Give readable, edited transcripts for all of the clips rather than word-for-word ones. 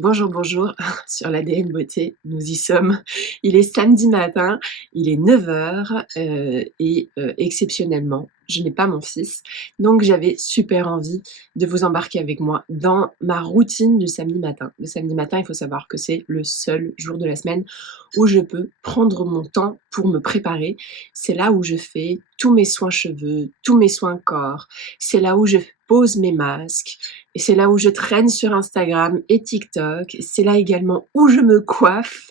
Bonjour, bonjour, sur l'ADN beauté, nous y sommes. Il est samedi matin, il est 9 h exceptionnellement, je n'ai pas mon fils, donc j'avais super envie de vous embarquer avec moi dans ma routine du samedi matin. Le samedi matin, il faut savoir que c'est le seul jour de la semaine où je peux prendre mon temps pour me préparer. C'est là où je fais tous mes soins cheveux, tous mes soins corps. C'est là où je pose mes masques et c'est là où je traîne sur Instagram et TikTok. C'est là également où je me coiffe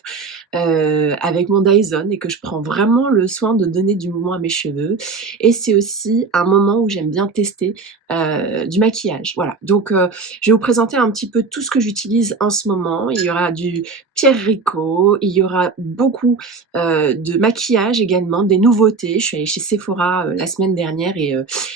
avec mon Dyson et que je prends vraiment le soin de donner du mouvement à mes cheveux. Et c'est aussi un moment où j'aime bien tester du maquillage. Voilà, donc je vais vous présenter un petit peu tout ce que j'utilise en ce moment. Il y aura du Pierre Rico, il y aura beaucoup de maquillage également, des nouveautés. Je suis allée chez Sephora la semaine dernière et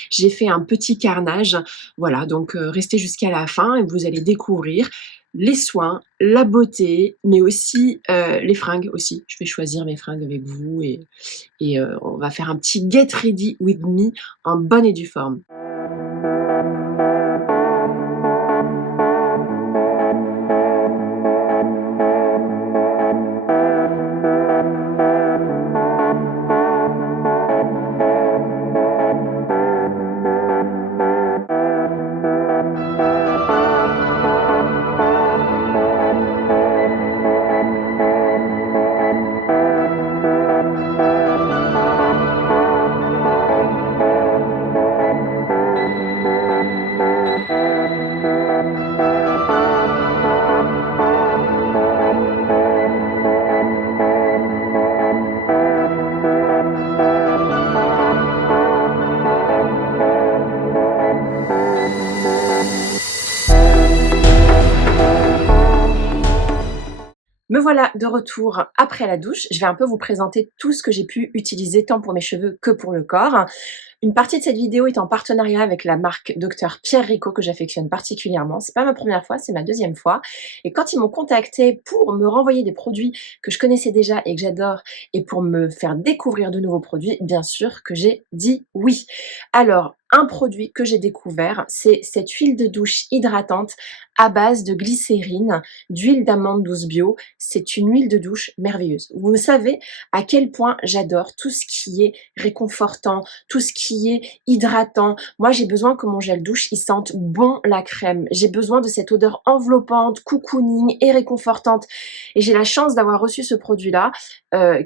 j'ai fait un petit carnage. Voilà, donc restez jusqu'à la fin et vous allez découvrir les soins, la beauté, mais aussi les fringues aussi. Je vais choisir mes fringues avec vous et on va faire un petit get ready with me en bonne et due forme. Me voilà de retour après la douche. Je vais un peu vous présenter tout ce que j'ai pu utiliser tant pour mes cheveux que pour le corps. Une partie de cette vidéo est en partenariat avec la marque Dr Pierre Rico que j'affectionne particulièrement. C'est pas ma première fois, c'est ma deuxième fois. Et quand ils m'ont contacté pour me renvoyer des produits que je connaissais déjà et que j'adore et pour me faire découvrir de nouveaux produits, bien sûr que j'ai dit oui. Alors, un produit que j'ai découvert, c'est cette huile de douche hydratante à base de glycérine, d'huile d'amande douce bio. C'est une huile de douche merveilleuse. Vous savez à quel point j'adore tout ce qui est réconfortant, tout ce qui est hydratant. Moi, j'ai besoin que mon gel douche, il sente bon la crème. J'ai besoin de cette odeur enveloppante, cocooning et réconfortante. Et j'ai la chance d'avoir reçu ce produit-là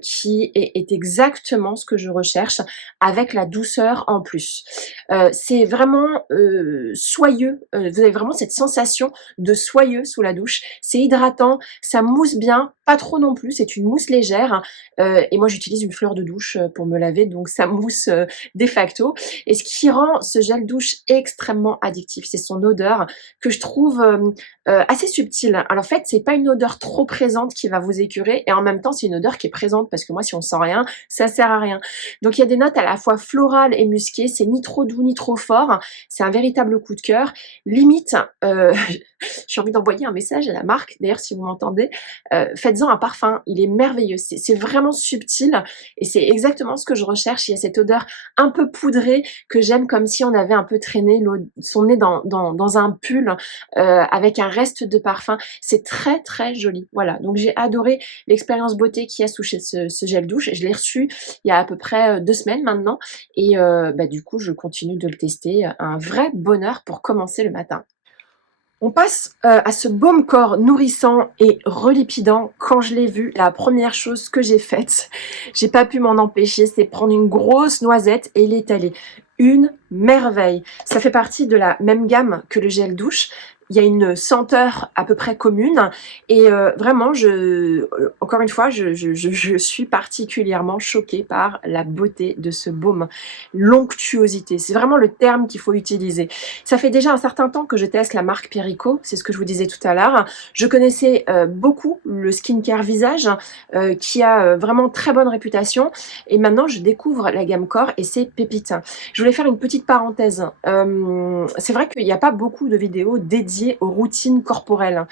qui est exactement ce que je recherche avec la douceur en plus. C'est vraiment soyeux. Vous avez vraiment cette sensation de soyeux sous la douche. C'est hydratant, ça mousse bien, pas trop non plus, c'est une mousse légère. Et moi, j'utilise une fleur de douche pour me laver, donc ça mousse de facto. Et ce qui rend ce gel douche extrêmement addictif, c'est son odeur que je trouve assez subtile. Alors en fait, c'est pas une odeur trop présente qui va vous écurer, et en même temps, c'est une odeur qui est présente parce que moi, si on sent rien, ça sert à rien. Donc il y a des notes à la fois florales et musquées, c'est ni trop doux ni trop fort, c'est un véritable coup de cœur. Limite, j'ai envie d'envoyer un message à la marque, d'ailleurs si vous m'entendez, faites-en un parfum, il est merveilleux, c'est vraiment subtil et c'est exactement ce que je recherche. Il y a cette odeur un peu poudrée que j'aime, comme si on avait un peu traîné son nez dans un pull avec un reste de parfum. C'est très très joli, voilà. Donc j'ai adoré l'expérience beauté qu'il y a sous ce gel douche. Je l'ai reçu il y a à peu près 2 semaines maintenant et du coup je continue de le tester. Un vrai bonheur pour commencer le matin. On passe à ce baume corps nourrissant et relipidant. Quand je l'ai vu, la première chose que j'ai faite, j'ai pas pu m'en empêcher, c'est prendre une grosse noisette et l'étaler. Une merveille. Ça fait partie de la même gamme que le gel douche. Il y a une senteur à peu près commune et vraiment, encore une fois, je suis particulièrement choquée par la beauté de ce baume. L'onctuosité, c'est vraiment le terme qu'il faut utiliser. Ça fait déjà un certain temps que je teste la marque Pierre Rico, c'est ce que je vous disais tout à l'heure. Je connaissais beaucoup le skincare visage qui a vraiment très bonne réputation et maintenant je découvre la gamme corps et c'est pépite. Je voulais faire une petite parenthèse. C'est vrai qu'il n'y a pas beaucoup de vidéos dédiées aux routines corporelles.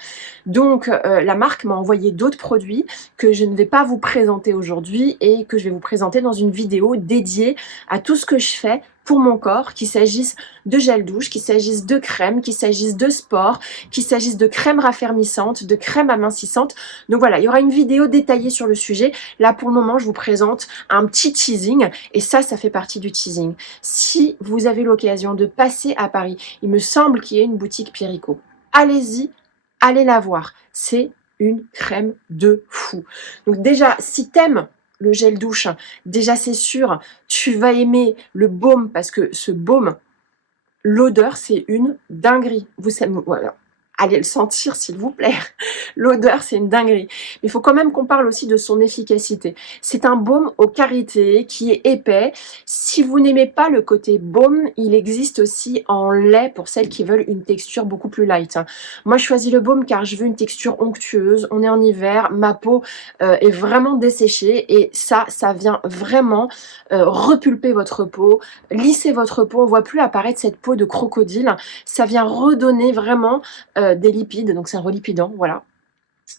Donc la marque m'a envoyé d'autres produits que je ne vais pas vous présenter aujourd'hui et que je vais vous présenter dans une vidéo dédiée à tout ce que je fais pour mon corps, qu'il s'agisse de gel douche, qu'il s'agisse de crème, qu'il s'agisse de sport, qu'il s'agisse de crème raffermissante, de crème amincissante. Donc voilà, il y aura une vidéo détaillée sur le sujet. Là, pour le moment, je vous présente un petit teasing et ça fait partie du teasing. Si vous avez l'occasion de passer à Paris, il me semble qu'il y a une boutique Pierre Rico. Allez-y, allez la voir. C'est une crème de fou. Donc déjà, si t'aimes le gel douche, déjà c'est sûr, tu vas aimer le baume parce que ce baume, l'odeur, c'est une dinguerie. Vous savez, voilà. Allez le sentir s'il vous plaît. L'odeur, c'est une dinguerie. Mais il faut quand même qu'on parle aussi de son efficacité. C'est un baume au karité qui est épais. Si vous n'aimez pas le côté baume, il existe aussi en lait pour celles qui veulent une texture beaucoup plus light. Moi, je choisis le baume car je veux une texture onctueuse. On est en hiver, ma peau est vraiment desséchée et ça vient vraiment repulper votre peau, lisser votre peau. On ne voit plus apparaître cette peau de crocodile. Ça vient redonner vraiment des lipides, donc c'est un relipidant, voilà.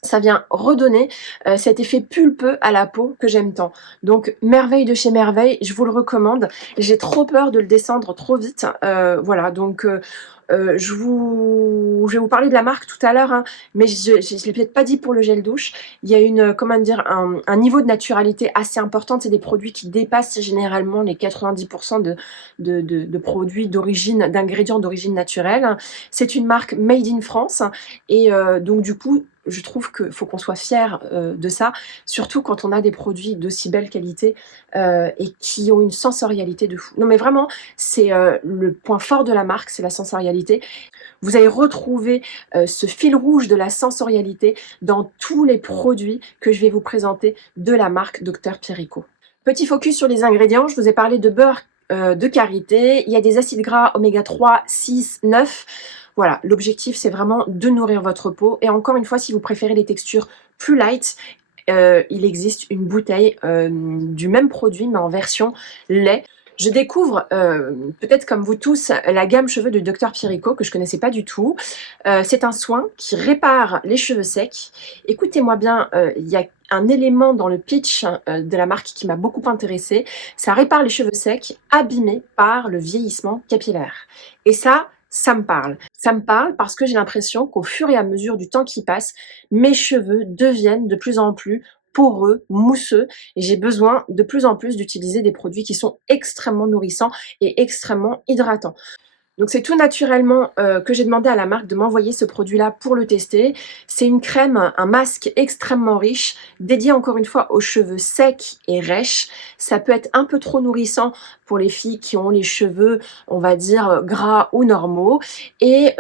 Ça vient redonner cet effet pulpeux à la peau que j'aime tant. Donc, merveille de chez merveille, je vous le recommande. J'ai trop peur de le descendre trop vite. Voilà, donc je vais vous parler de la marque tout à l'heure, hein, mais je ne l'ai peut-être pas dit pour le gel douche. Il y a une, comment dire, un niveau de naturalité assez important. C'est des produits qui dépassent généralement les 90% de produits d'origine, d'ingrédients d'origine naturelle. C'est une marque made in France et donc du coup, je trouve qu'il faut qu'on soit fier de ça, surtout quand on a des produits d'aussi belle qualité et qui ont une sensorialité de fou. Non mais vraiment, c'est le point fort de la marque, c'est la sensorialité. Vous allez retrouver ce fil rouge de la sensorialité dans tous les produits que je vais vous présenter de la marque Dr Pierre Rico. Petit focus sur les ingrédients, je vous ai parlé de beurre de karité, il y a des acides gras oméga 3, 6, 9. Voilà, l'objectif c'est vraiment de nourrir votre peau. Et encore une fois, si vous préférez les textures plus light, il existe une bouteille du même produit mais en version lait. Je découvre, peut-être comme vous tous, la gamme cheveux de Dr Pierre Rico que je connaissais pas du tout. C'est un soin qui répare les cheveux secs. Écoutez-moi bien, il y a un élément dans le pitch de la marque qui m'a beaucoup intéressée. Ça répare les cheveux secs abîmés par le vieillissement capillaire. Et ça me parle. Ça me parle parce que j'ai l'impression qu'au fur et à mesure du temps qui passe, mes cheveux deviennent de plus en plus poreux, mousseux, et j'ai besoin de plus en plus d'utiliser des produits qui sont extrêmement nourrissants et extrêmement hydratants. Donc c'est tout naturellement que j'ai demandé à la marque de m'envoyer ce produit-là pour le tester. C'est une crème, un masque extrêmement riche, dédié encore une fois aux cheveux secs et rêches. Ça peut être un peu trop nourrissant pour les filles qui ont les cheveux, on va dire, gras ou normaux. Et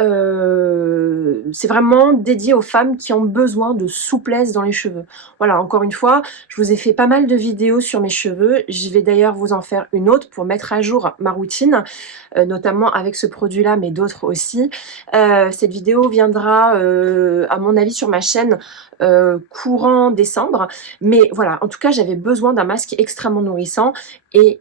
c'est vraiment dédié aux femmes qui ont besoin de souplesse dans les cheveux. Voilà, encore une fois, je vous ai fait pas mal de vidéos sur mes cheveux. Je vais d'ailleurs vous en faire une autre pour mettre à jour ma routine, notamment avec ce produit-là, mais d'autres aussi. Cette vidéo viendra, à mon avis, sur ma chaîne courant décembre. Mais voilà, en tout cas, j'avais besoin d'un masque extrêmement nourrissant et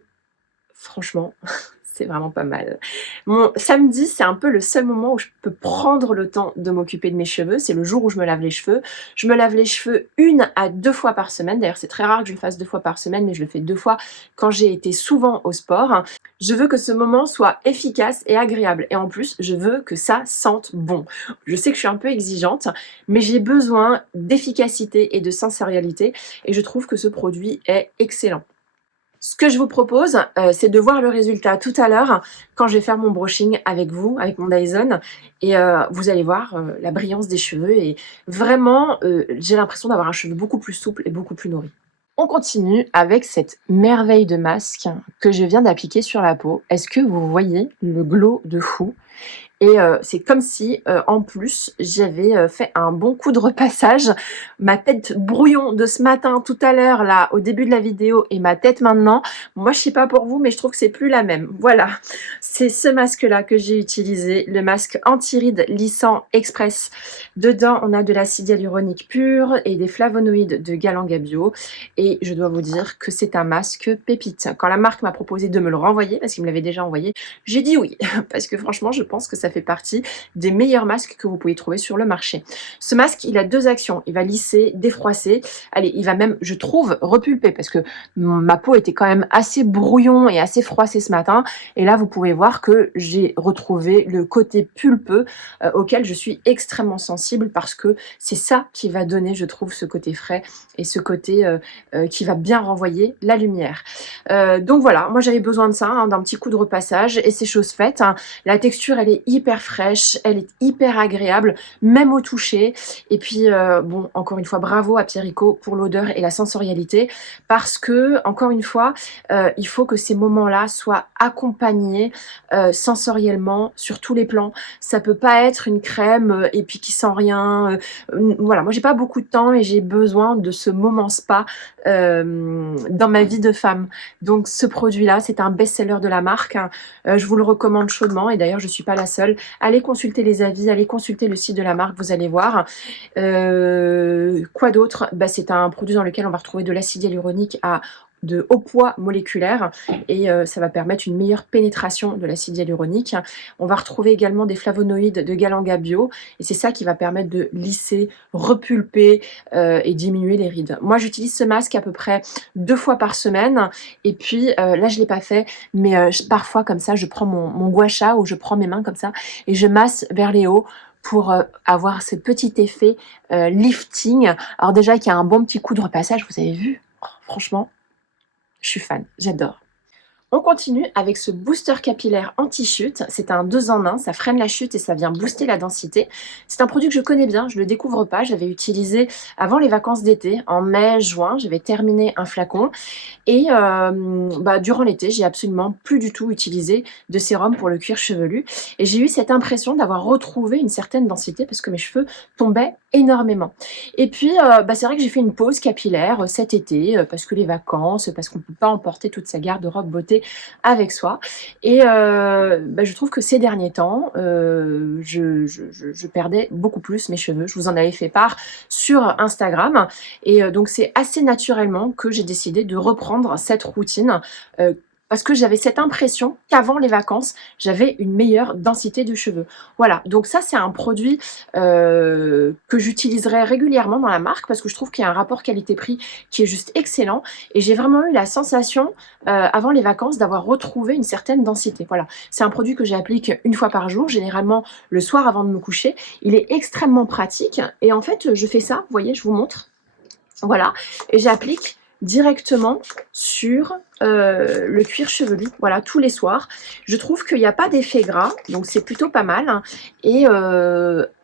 franchement, c'est vraiment pas mal. Mon samedi, c'est un peu le seul moment où je peux prendre le temps de m'occuper de mes cheveux. C'est le jour où je me lave les cheveux. Je me lave les cheveux 1 à 2 fois par semaine. D'ailleurs, c'est très rare que je le fasse 2 fois par semaine, mais je le fais 2 fois quand j'ai été souvent au sport. Je veux que ce moment soit efficace et agréable. Et en plus, je veux que ça sente bon. Je sais que je suis un peu exigeante, mais j'ai besoin d'efficacité et de sensorialité. Et je trouve que ce produit est excellent. Ce que je vous propose, c'est de voir le résultat tout à l'heure quand je vais faire mon brushing avec vous, avec mon Dyson. Et vous allez voir la brillance des cheveux. Et vraiment, j'ai l'impression d'avoir un cheveu beaucoup plus souple et beaucoup plus nourri. On continue avec cette merveille de masque que je viens d'appliquer sur la peau. Est-ce que vous voyez le glow de fou ? Et c'est comme si, en plus, j'avais fait un bon coup de repassage. Ma tête brouillon de ce matin, tout à l'heure, là, au début de la vidéo, et ma tête maintenant, moi, je sais pas pour vous, mais je trouve que c'est plus la même. Voilà, c'est ce masque-là que j'ai utilisé, le masque anti-rides lissant express. Dedans, on a de l'acide hyaluronique pur et des flavonoïdes de Galanga Bio. Et je dois vous dire que c'est un masque pépite. Quand la marque m'a proposé de me le renvoyer, parce qu'il me l'avait déjà envoyé, j'ai dit oui, parce que franchement, je pense que ça ça fait partie des meilleurs masques que vous pouvez trouver sur le marché. Ce masque, il a 2 actions. Il va lisser, défroisser. Allez, il va même, je trouve, repulper parce que ma peau était quand même assez brouillon et assez froissée ce matin. Et là, vous pouvez voir que j'ai retrouvé le côté pulpeux auquel je suis extrêmement sensible parce que c'est ça qui va donner, je trouve, ce côté frais et ce côté qui va bien renvoyer la lumière. Donc voilà, moi j'avais besoin de ça, hein, d'un petit coup de repassage et c'est chose faite. Hein. La texture, elle est hyper fraîche, elle est hyper agréable, même au toucher. Et puis, bon, encore une fois, bravo à Pierrico pour l'odeur et la sensorialité parce que, encore une fois, il faut que ces moments-là soient accompagnés sensoriellement sur tous les plans. Ça peut pas être une crème et puis qui sent rien. Voilà, moi j'ai pas beaucoup de temps et j'ai besoin de ce moment spa dans ma vie de femme. Donc ce produit-là, c'est un best-seller de la marque. Je vous le recommande chaudement et d'ailleurs je suis pas la seule. Allez consulter les avis, allez consulter le site de la marque, vous allez voir. Quoi d'autre? Bah, c'est un produit dans lequel on va retrouver de l'acide hyaluronique à de haut poids moléculaire et ça va permettre une meilleure pénétration de l'acide hyaluronique. On va retrouver également des flavonoïdes de Galanga Bio et c'est ça qui va permettre de lisser, repulper et diminuer les rides. Moi j'utilise ce masque à peu près 2 fois par semaine et puis là je l'ai pas fait mais parfois comme ça je prends mon gua sha ou je prends mes mains comme ça et je masse vers les hauts pour avoir ce petit effet lifting. Alors déjà qu'il y a un bon petit coup de repassage, vous avez vu? Oh, franchement, je suis fan, j'adore. On continue avec ce booster capillaire anti-chute. C'est un 2 en 1, ça freine la chute et ça vient booster la densité. C'est un produit que je connais bien, je ne le découvre pas. J'avais utilisé avant les vacances d'été, en mai, juin. J'avais terminé un flacon. Et durant l'été, j'ai absolument plus du tout utilisé de sérum pour le cuir chevelu. Et j'ai eu cette impression d'avoir retrouvé une certaine densité parce que mes cheveux tombaient énormément. Et puis, c'est vrai que j'ai fait une pause capillaire cet été parce que les vacances, parce qu'on ne peut pas emporter toute sa garde-robe beauté avec soi. Et je trouve que ces derniers temps, je perdais beaucoup plus mes cheveux. Je vous en avais fait part sur Instagram. Et donc, c'est assez naturellement que j'ai décidé de reprendre cette routine parce que j'avais cette impression qu'avant les vacances, j'avais une meilleure densité de cheveux. Voilà, donc ça c'est un produit que j'utiliserai régulièrement dans la marque parce que je trouve qu'il y a un rapport qualité-prix qui est juste excellent et j'ai vraiment eu la sensation avant les vacances d'avoir retrouvé une certaine densité. Voilà, c'est un produit que j'applique une fois par jour, généralement le soir avant de me coucher. Il est extrêmement pratique et en fait je fais ça, vous voyez, je vous montre. Voilà, et j'applique directement sur le cuir chevelu, voilà, tous les soirs. Je trouve qu'il n'y a pas d'effet gras, donc c'est plutôt pas mal. Hein. Et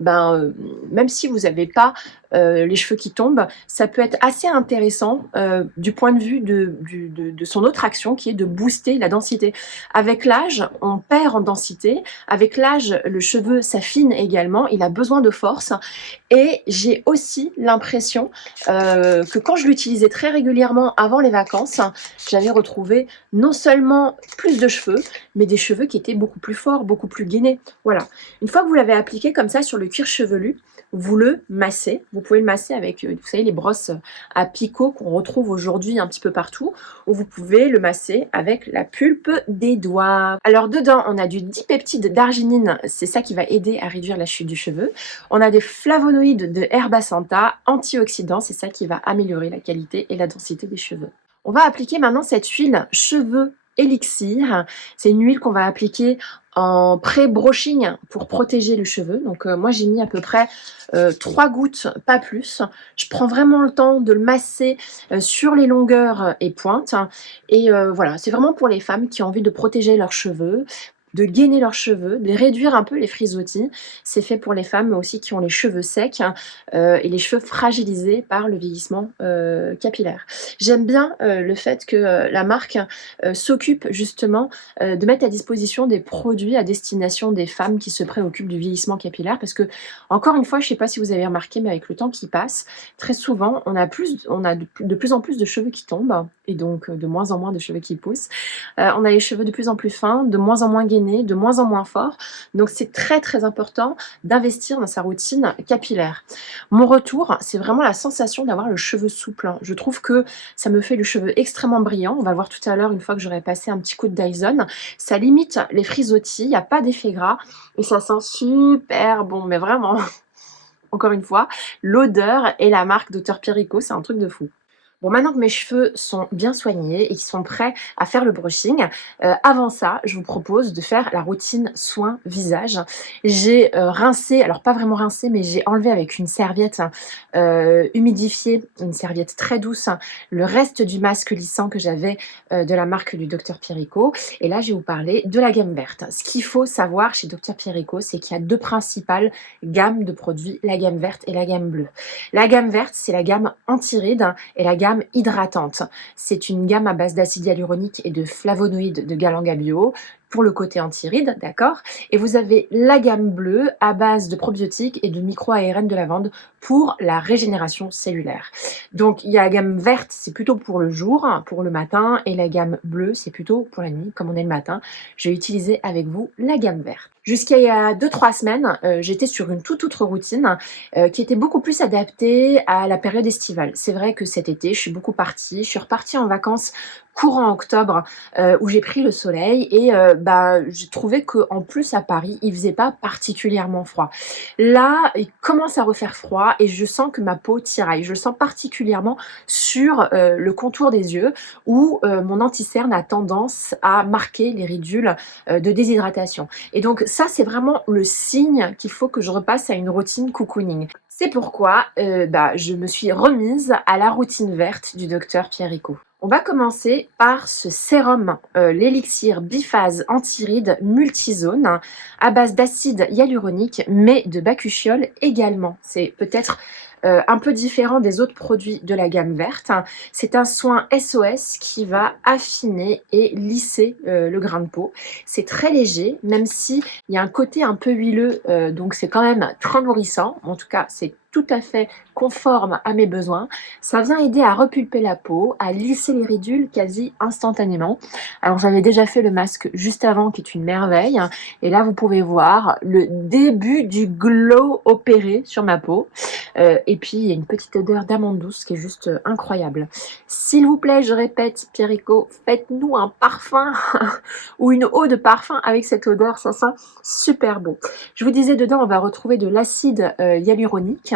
même si vous n'avez pas les cheveux qui tombent, ça peut être assez intéressant du point de vue de son autre action qui est de booster la densité. Avec l'âge, on perd en densité. Avec l'âge, le cheveu s'affine également. Il a besoin de force. Et j'ai aussi l'impression que quand je l'utilisais très régulièrement avant les vacances, j'avais retrouvé non seulement plus de cheveux, mais des cheveux qui étaient beaucoup plus forts, beaucoup plus gainés. Voilà. Une fois que vous l'avez appliqué comme ça sur le cuir chevelu, vous le massez. Vous pouvez le masser avec, vous savez, les brosses à picot qu'on retrouve aujourd'hui un petit peu partout, ou vous pouvez le masser avec la pulpe des doigts. Alors dedans, on a du dipeptide d'arginine, c'est ça qui va aider à réduire la chute du cheveu. On a des flavonoïdes de Herbacenta, antioxydants, c'est ça qui va améliorer la qualité et la densité des cheveux. On va appliquer maintenant cette huile cheveux élixir. C'est une huile qu'on va appliquer en pré-brushing pour protéger le cheveu. Donc moi j'ai mis à peu près 3 gouttes, pas plus. Je prends vraiment le temps de le masser sur les longueurs et pointes. Et voilà, c'est vraiment pour les femmes qui ont envie de protéger leurs cheveux, de gainer leurs cheveux, de réduire un peu les frisottis. C'est fait pour les femmes aussi qui ont les cheveux secs et les cheveux fragilisés par le vieillissement capillaire. J'aime bien le fait que la marque s'occupe justement de mettre à disposition des produits à destination des femmes qui se préoccupent du vieillissement capillaire parce que, encore une fois, je ne sais pas si vous avez remarqué, mais avec le temps qui passe, très souvent, on a de plus en plus de cheveux qui tombent et donc de moins en moins de cheveux qui poussent. On a les cheveux de plus en plus fins, de moins en moins gainés. drainer de moins en moins fort. Donc c'est très très important d'investir dans sa routine capillaire. Mon retour, c'est vraiment la sensation d'avoir le cheveu souple, hein. Je trouve que ça me fait le cheveu extrêmement brillant. On va le voir tout à l'heure une fois que j'aurai passé un petit coup de Dyson. Ça limite les frisottis, il n'y a pas d'effet gras et ça sent super bon, mais vraiment, encore une fois, l'odeur et la marque Dr Pierrico, c'est un truc de fou. Bon, maintenant que mes cheveux sont bien soignés et qu'ils sont prêts à faire le brushing, avant ça, je vous propose de faire la routine soin visage. J'ai, rincé, alors pas vraiment rincé, mais j'ai enlevé avec une serviette, humidifiée, une serviette très douce, le reste du masque lissant que j'avais, de la marque du Dr Pierrico et là, je vais vous parler de la gamme verte. Ce qu'il faut savoir chez Dr Pierrico, c'est qu'il y a 2 principales gammes de produits, la gamme verte et la gamme bleue. La gamme verte, c'est la gamme anti-rides et la gamme hydratante. C'est une gamme à base d'acide hyaluronique et de flavonoïdes de Galanga Bio pour le côté anti-rides, d'accord? Et vous avez la gamme bleue à base de probiotiques et de micro-ARN de lavande pour la régénération cellulaire. Donc il y a la gamme verte, c'est plutôt pour le jour, pour le matin, et la gamme bleue, c'est plutôt pour la nuit, comme on est le matin. Je vais utiliser avec vous la gamme verte. Jusqu'à il y a 2-3 semaines, j'étais sur une toute autre routine qui était beaucoup plus adaptée à la période estivale. C'est vrai que cet été, je suis beaucoup partie. Je suis repartie en vacances courant octobre où j'ai pris le soleil et j'ai trouvé qu'en plus à Paris, il faisait pas particulièrement froid. Là, il commence à refaire froid et je sens que ma peau tiraille. Je le sens particulièrement sur le contour des yeux où mon anti-cerne a tendance à marquer les ridules de déshydratation. Et donc ça, c'est vraiment le signe qu'il faut que je repasse à une routine cocooning. C'est pourquoi je me suis remise à la routine verte du Dr Pierrico. On va commencer par ce sérum, l'élixir biphase anti-rides multizone à base d'acide hyaluronique mais de bakuchiol également. C'est peut-être un peu différent des autres produits de la gamme verte. C'est un soin SOS qui va affiner et lisser le grain de peau. C'est très léger, même s'il y a un côté un peu huileux, donc c'est quand même très nourrissant. En tout cas, c'est tout à fait conforme à mes besoins. Ça vient aider à repulper la peau, à lisser les ridules quasi instantanément. Alors j'avais déjà fait le masque juste avant qui est une merveille et là vous pouvez voir le début du glow opéré sur ma peau et puis il y a une petite odeur d'amande douce qui est juste incroyable. S'il vous plaît, je répète, Pierrico, faites-nous un parfum ou une eau de parfum avec cette odeur, ça sent super bon. Je vous disais, dedans on va retrouver de l'acide hyaluronique,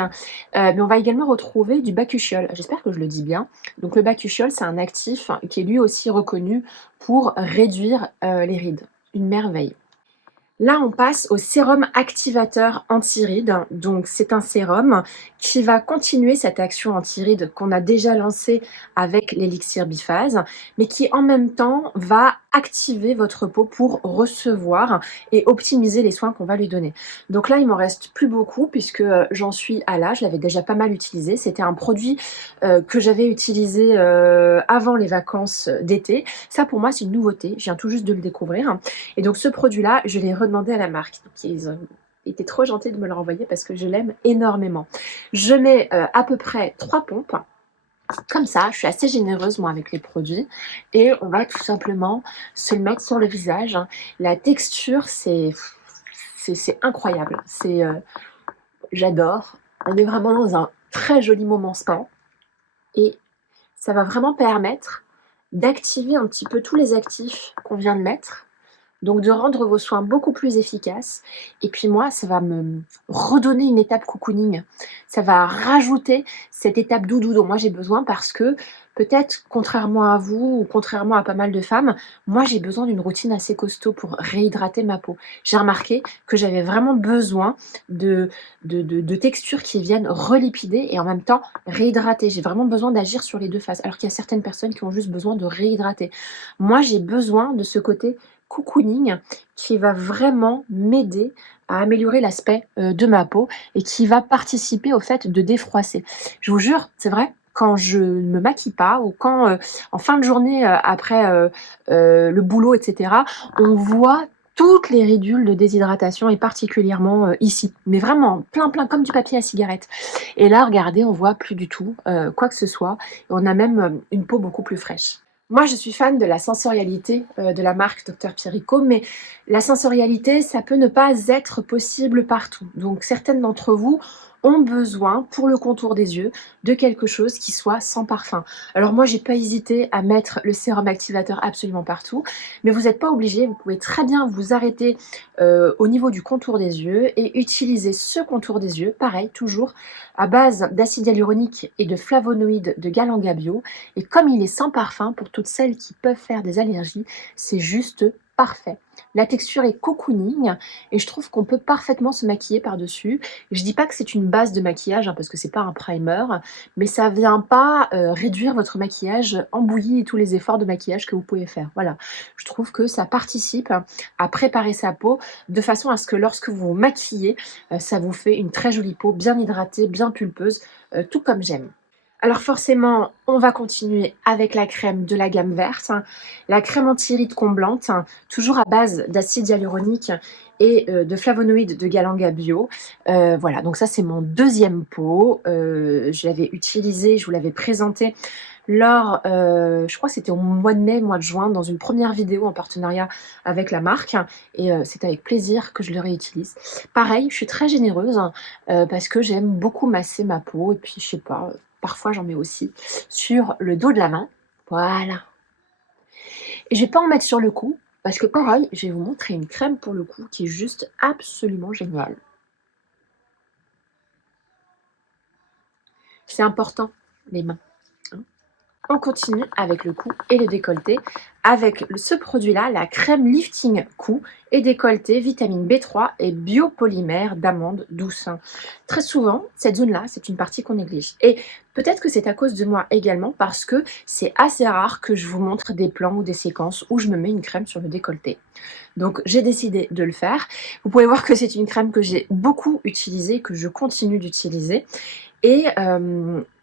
mais on va également retrouver du bakuchiol. J'espère que je le dis bien. Donc le bakuchiol, c'est un actif qui est lui aussi reconnu pour réduire les rides. Une merveille. Là, on passe au sérum activateur anti-rides. Donc, c'est un sérum qui va continuer cette action anti-rides qu'on a déjà lancée avec l'élixir biphase, mais qui en même temps va activer votre peau pour recevoir et optimiser les soins qu'on va lui donner. Donc là, il m'en reste plus beaucoup puisque j'en suis à là. Je l'avais déjà pas mal utilisé. C'était un produit que j'avais utilisé avant les vacances d'été. Ça, pour moi, c'est une nouveauté. Je viens tout juste de le découvrir. Et donc, ce produit-là, je l'ai redemandé à la marque. Donc, ils ont été trop gentils de me le renvoyer parce que je l'aime énormément. Je mets à peu près 3 pompes. Comme ça, je suis assez généreuse moi avec les produits et on va tout simplement se le mettre sur le visage. La texture, c'est incroyable. J'adore. On est vraiment dans un très joli moment spa et ça va vraiment permettre d'activer un petit peu tous les actifs qu'on vient de mettre. Donc de rendre vos soins beaucoup plus efficaces. Et puis moi, ça va me redonner une étape cocooning. Ça va rajouter cette étape doudou dont moi j'ai besoin parce que peut-être, contrairement à vous ou contrairement à pas mal de femmes, moi j'ai besoin d'une routine assez costaud pour réhydrater ma peau. J'ai remarqué que j'avais vraiment besoin de textures qui viennent relipider et en même temps réhydrater. J'ai vraiment besoin d'agir sur les deux faces. Alors qu'il y a certaines personnes qui ont juste besoin de réhydrater. Moi j'ai besoin de ce côté cocooning qui va vraiment m'aider à améliorer l'aspect de ma peau et qui va participer au fait de défroisser. Je vous jure, c'est vrai, quand je ne me maquille pas ou quand en fin de journée après le boulot, etc., on voit toutes les ridules de déshydratation et particulièrement ici. Mais vraiment, plein, comme du papier à cigarette. Et là, regardez, on voit plus du tout quoi que ce soit. On a même une peau beaucoup plus fraîche. Moi, je suis fan de la sensorialité, de la marque Dr Pierrico, mais la sensorialité, ça peut ne pas être possible partout. Donc certaines d'entre vous ont besoin, pour le contour des yeux, de quelque chose qui soit sans parfum. Alors moi, j'ai pas hésité à mettre le sérum activateur absolument partout, mais vous êtes pas obligés, vous pouvez très bien vous arrêter, au niveau du contour des yeux et utiliser ce contour des yeux, pareil, toujours à base d'acide hyaluronique et de flavonoïdes de Galangal Bio, et comme il est sans parfum, pour toutes celles qui peuvent faire des allergies, c'est juste parfait. La texture est cocooning et je trouve qu'on peut parfaitement se maquiller par-dessus. Je dis pas que c'est une base de maquillage, hein, parce que c'est pas un primer, mais ça vient pas réduire votre maquillage, embouillir tous les efforts de maquillage que vous pouvez faire. Voilà, je trouve que ça participe à préparer sa peau de façon à ce que lorsque vous vous maquillez, ça vous fait une très jolie peau, bien hydratée, bien pulpeuse, tout comme j'aime. Alors forcément, on va continuer avec la crème de la gamme verte, la crème anti-rides comblante, toujours à base d'acide hyaluronique et de flavonoïdes de Galangal Bio. Voilà, donc ça c'est mon deuxième pot. Je l'avais utilisé, je vous l'avais présenté lors, je crois que c'était au mois de mai, mois de juin, dans une première vidéo en partenariat avec la marque, et c'est avec plaisir que je le réutilise. Pareil, je suis très généreuse, parce que j'aime beaucoup masser ma peau et puis je sais pas, parfois j'en mets aussi sur le dos de la main. Voilà. Et je vais pas en mettre sur le cou parce que pareil, je vais vous montrer une crème pour le cou qui est juste absolument géniale. C'est important, les mains. On continue avec le cou et le décolleté avec ce produit-là, la crème lifting cou et décolleté vitamine B3 et biopolymère d'amande douce. Très souvent, cette zone-là, c'est une partie qu'on néglige. Et peut-être que c'est à cause de moi également parce que c'est assez rare que je vous montre des plans ou des séquences où je me mets une crème sur le décolleté. Donc j'ai décidé de le faire. Vous pouvez voir que c'est une crème que j'ai beaucoup utilisée, que je continue d'utiliser. Et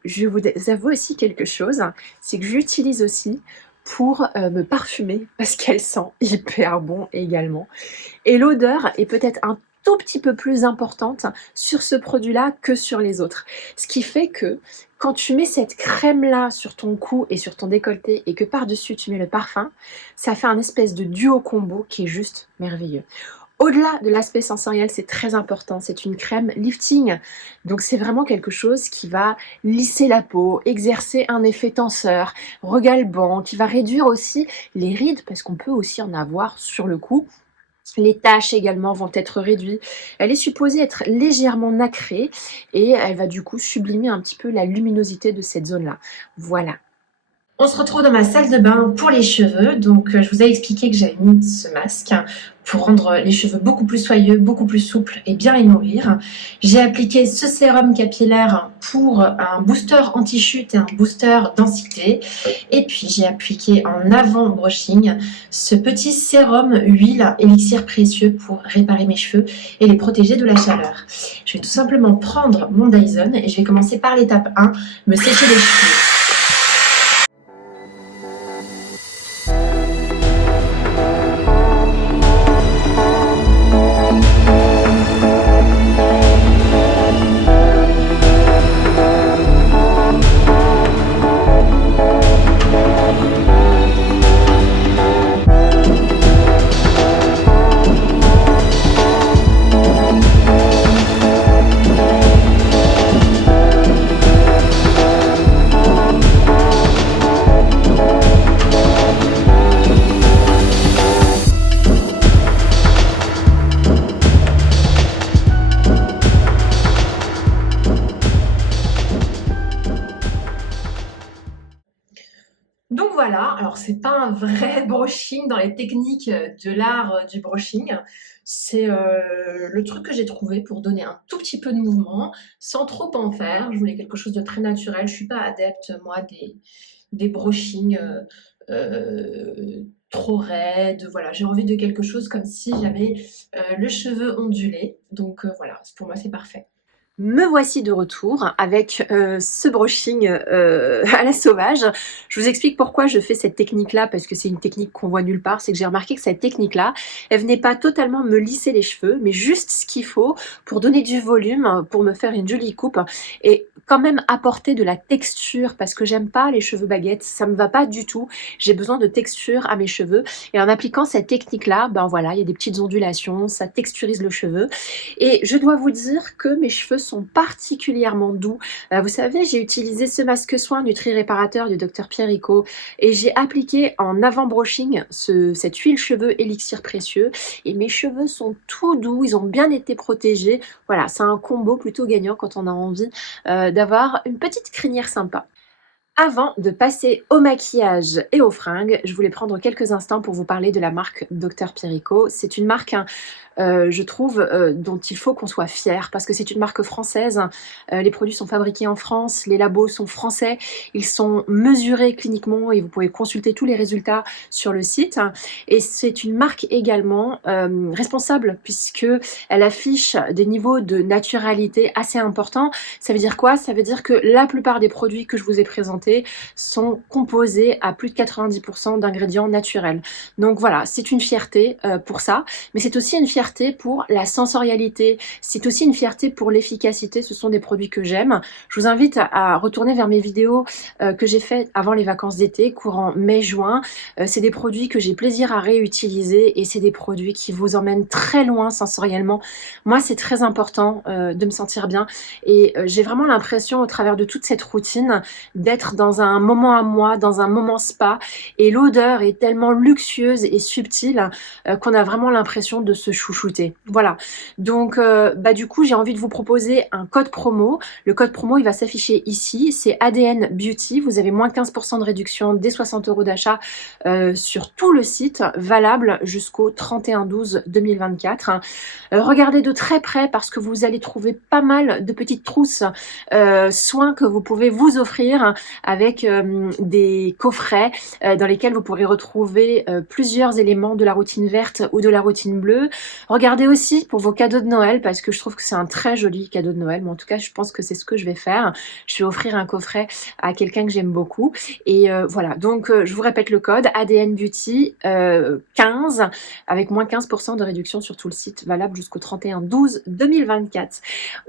je vous avoue aussi quelque chose, c'est que j'utilise aussi pour me parfumer parce qu'elle sent hyper bon également. Et l'odeur est peut-être un tout petit peu plus importante sur ce produit-là que sur les autres. Ce qui fait que quand tu mets cette crème-là sur ton cou et sur ton décolleté et que par-dessus tu mets le parfum, ça fait un espèce de duo combo qui est juste merveilleux. Au-delà de l'aspect sensoriel, c'est très important, c'est une crème lifting, donc c'est vraiment quelque chose qui va lisser la peau, exercer un effet tenseur, regalbant, qui va réduire aussi les rides, parce qu'on peut aussi en avoir sur le cou. Les taches également vont être réduites. Elle est supposée être légèrement nacrée et elle va du coup sublimer un petit peu la luminosité de cette zone-là. Voilà. On se retrouve dans ma salle de bain pour les cheveux. Donc, je vous ai expliqué que j'avais mis ce masque pour rendre les cheveux beaucoup plus soyeux, beaucoup plus souples et bien les nourrir. J'ai appliqué ce sérum capillaire pour un booster anti-chute et un booster densité. Et puis, j'ai appliqué en avant brushing ce petit sérum huile élixir précieux pour réparer mes cheveux et les protéger de la chaleur. Je vais tout simplement prendre mon Dyson et je vais commencer par l'étape 1, me sécher les cheveux. Donc voilà, alors c'est pas un vrai brushing dans les techniques de l'art du brushing, c'est le truc que j'ai trouvé pour donner un tout petit peu de mouvement, sans trop en faire. Je voulais quelque chose de très naturel, je suis pas adepte moi des brushings trop raides, voilà, j'ai envie de quelque chose comme si j'avais le cheveu ondulé, donc voilà, pour moi c'est parfait. Me voici de retour avec ce brushing à la sauvage. Je vous explique pourquoi je fais cette technique-là, parce que c'est une technique qu'on voit nulle part. C'est que j'ai remarqué que cette technique-là, elle venait pas totalement me lisser les cheveux, mais juste ce qu'il faut pour donner du volume, pour me faire une jolie coupe et quand même apporter de la texture, parce que j'aime pas les cheveux baguettes, ça me va pas du tout. J'ai besoin de texture à mes cheveux et en appliquant cette technique-là, ben voilà, il y a des petites ondulations, ça texturise le cheveu. Et je dois vous dire que mes cheveux sont particulièrement doux. Vous savez, j'ai utilisé ce masque soin Nutri-Réparateur du Dr Pierre Rico et j'ai appliqué en avant-brushing cette huile cheveux élixir précieux et mes cheveux sont tout doux, ils ont bien été protégés. Voilà, c'est un combo plutôt gagnant quand on a envie d'avoir une petite crinière sympa. Avant de passer au maquillage et aux fringues, je voulais prendre quelques instants pour vous parler de la marque Dr Pierrico. C'est une marque, hein, je trouve, dont il faut qu'on soit fier parce que c'est une marque française. Les produits sont fabriqués en France, les labos sont français, ils sont mesurés cliniquement et vous pouvez consulter tous les résultats sur le site. Et c'est une marque également responsable puisque elle affiche des niveaux de naturalité assez importants. Ça veut dire quoi? Ça veut dire que la plupart des produits que je vous ai présentés sont composés à plus de 90% d'ingrédients naturels. Donc voilà, c'est une fierté pour ça, mais c'est aussi une fierté pour la sensorialité, c'est aussi une fierté pour l'efficacité, ce sont des produits que j'aime. Je vous invite à retourner vers mes vidéos que j'ai faites avant les vacances d'été, courant mai-juin. C'est des produits que j'ai plaisir à réutiliser et c'est des produits qui vous emmènent très loin sensoriellement. Moi, c'est très important de me sentir bien et j'ai vraiment l'impression au travers de toute cette routine d'être dans un moment à moi, dans un moment spa et l'odeur est tellement luxueuse et subtile qu'on a vraiment l'impression de se chouchouter. Voilà, donc du coup j'ai envie de vous proposer un code promo. Le code promo il va s'afficher ici, c'est ADN Beauty, vous avez moins 15% de réduction dès 60 € d'achat sur tout le site, valable jusqu'au 31/12/2024. Regardez de très près parce que vous allez trouver pas mal de petites trousses soins que vous pouvez vous offrir avec des coffrets dans lesquels vous pourrez retrouver plusieurs éléments de la routine verte ou de la routine bleue. Regardez aussi pour vos cadeaux de Noël parce que je trouve que c'est un très joli cadeau de Noël, mais en tout cas je pense que c'est ce que je vais faire. Je vais offrir un coffret à quelqu'un que j'aime beaucoup et voilà, donc je vous répète le code ADN Beauty 15 avec moins 15% de réduction sur tout le site, valable jusqu'au 31/12/2024.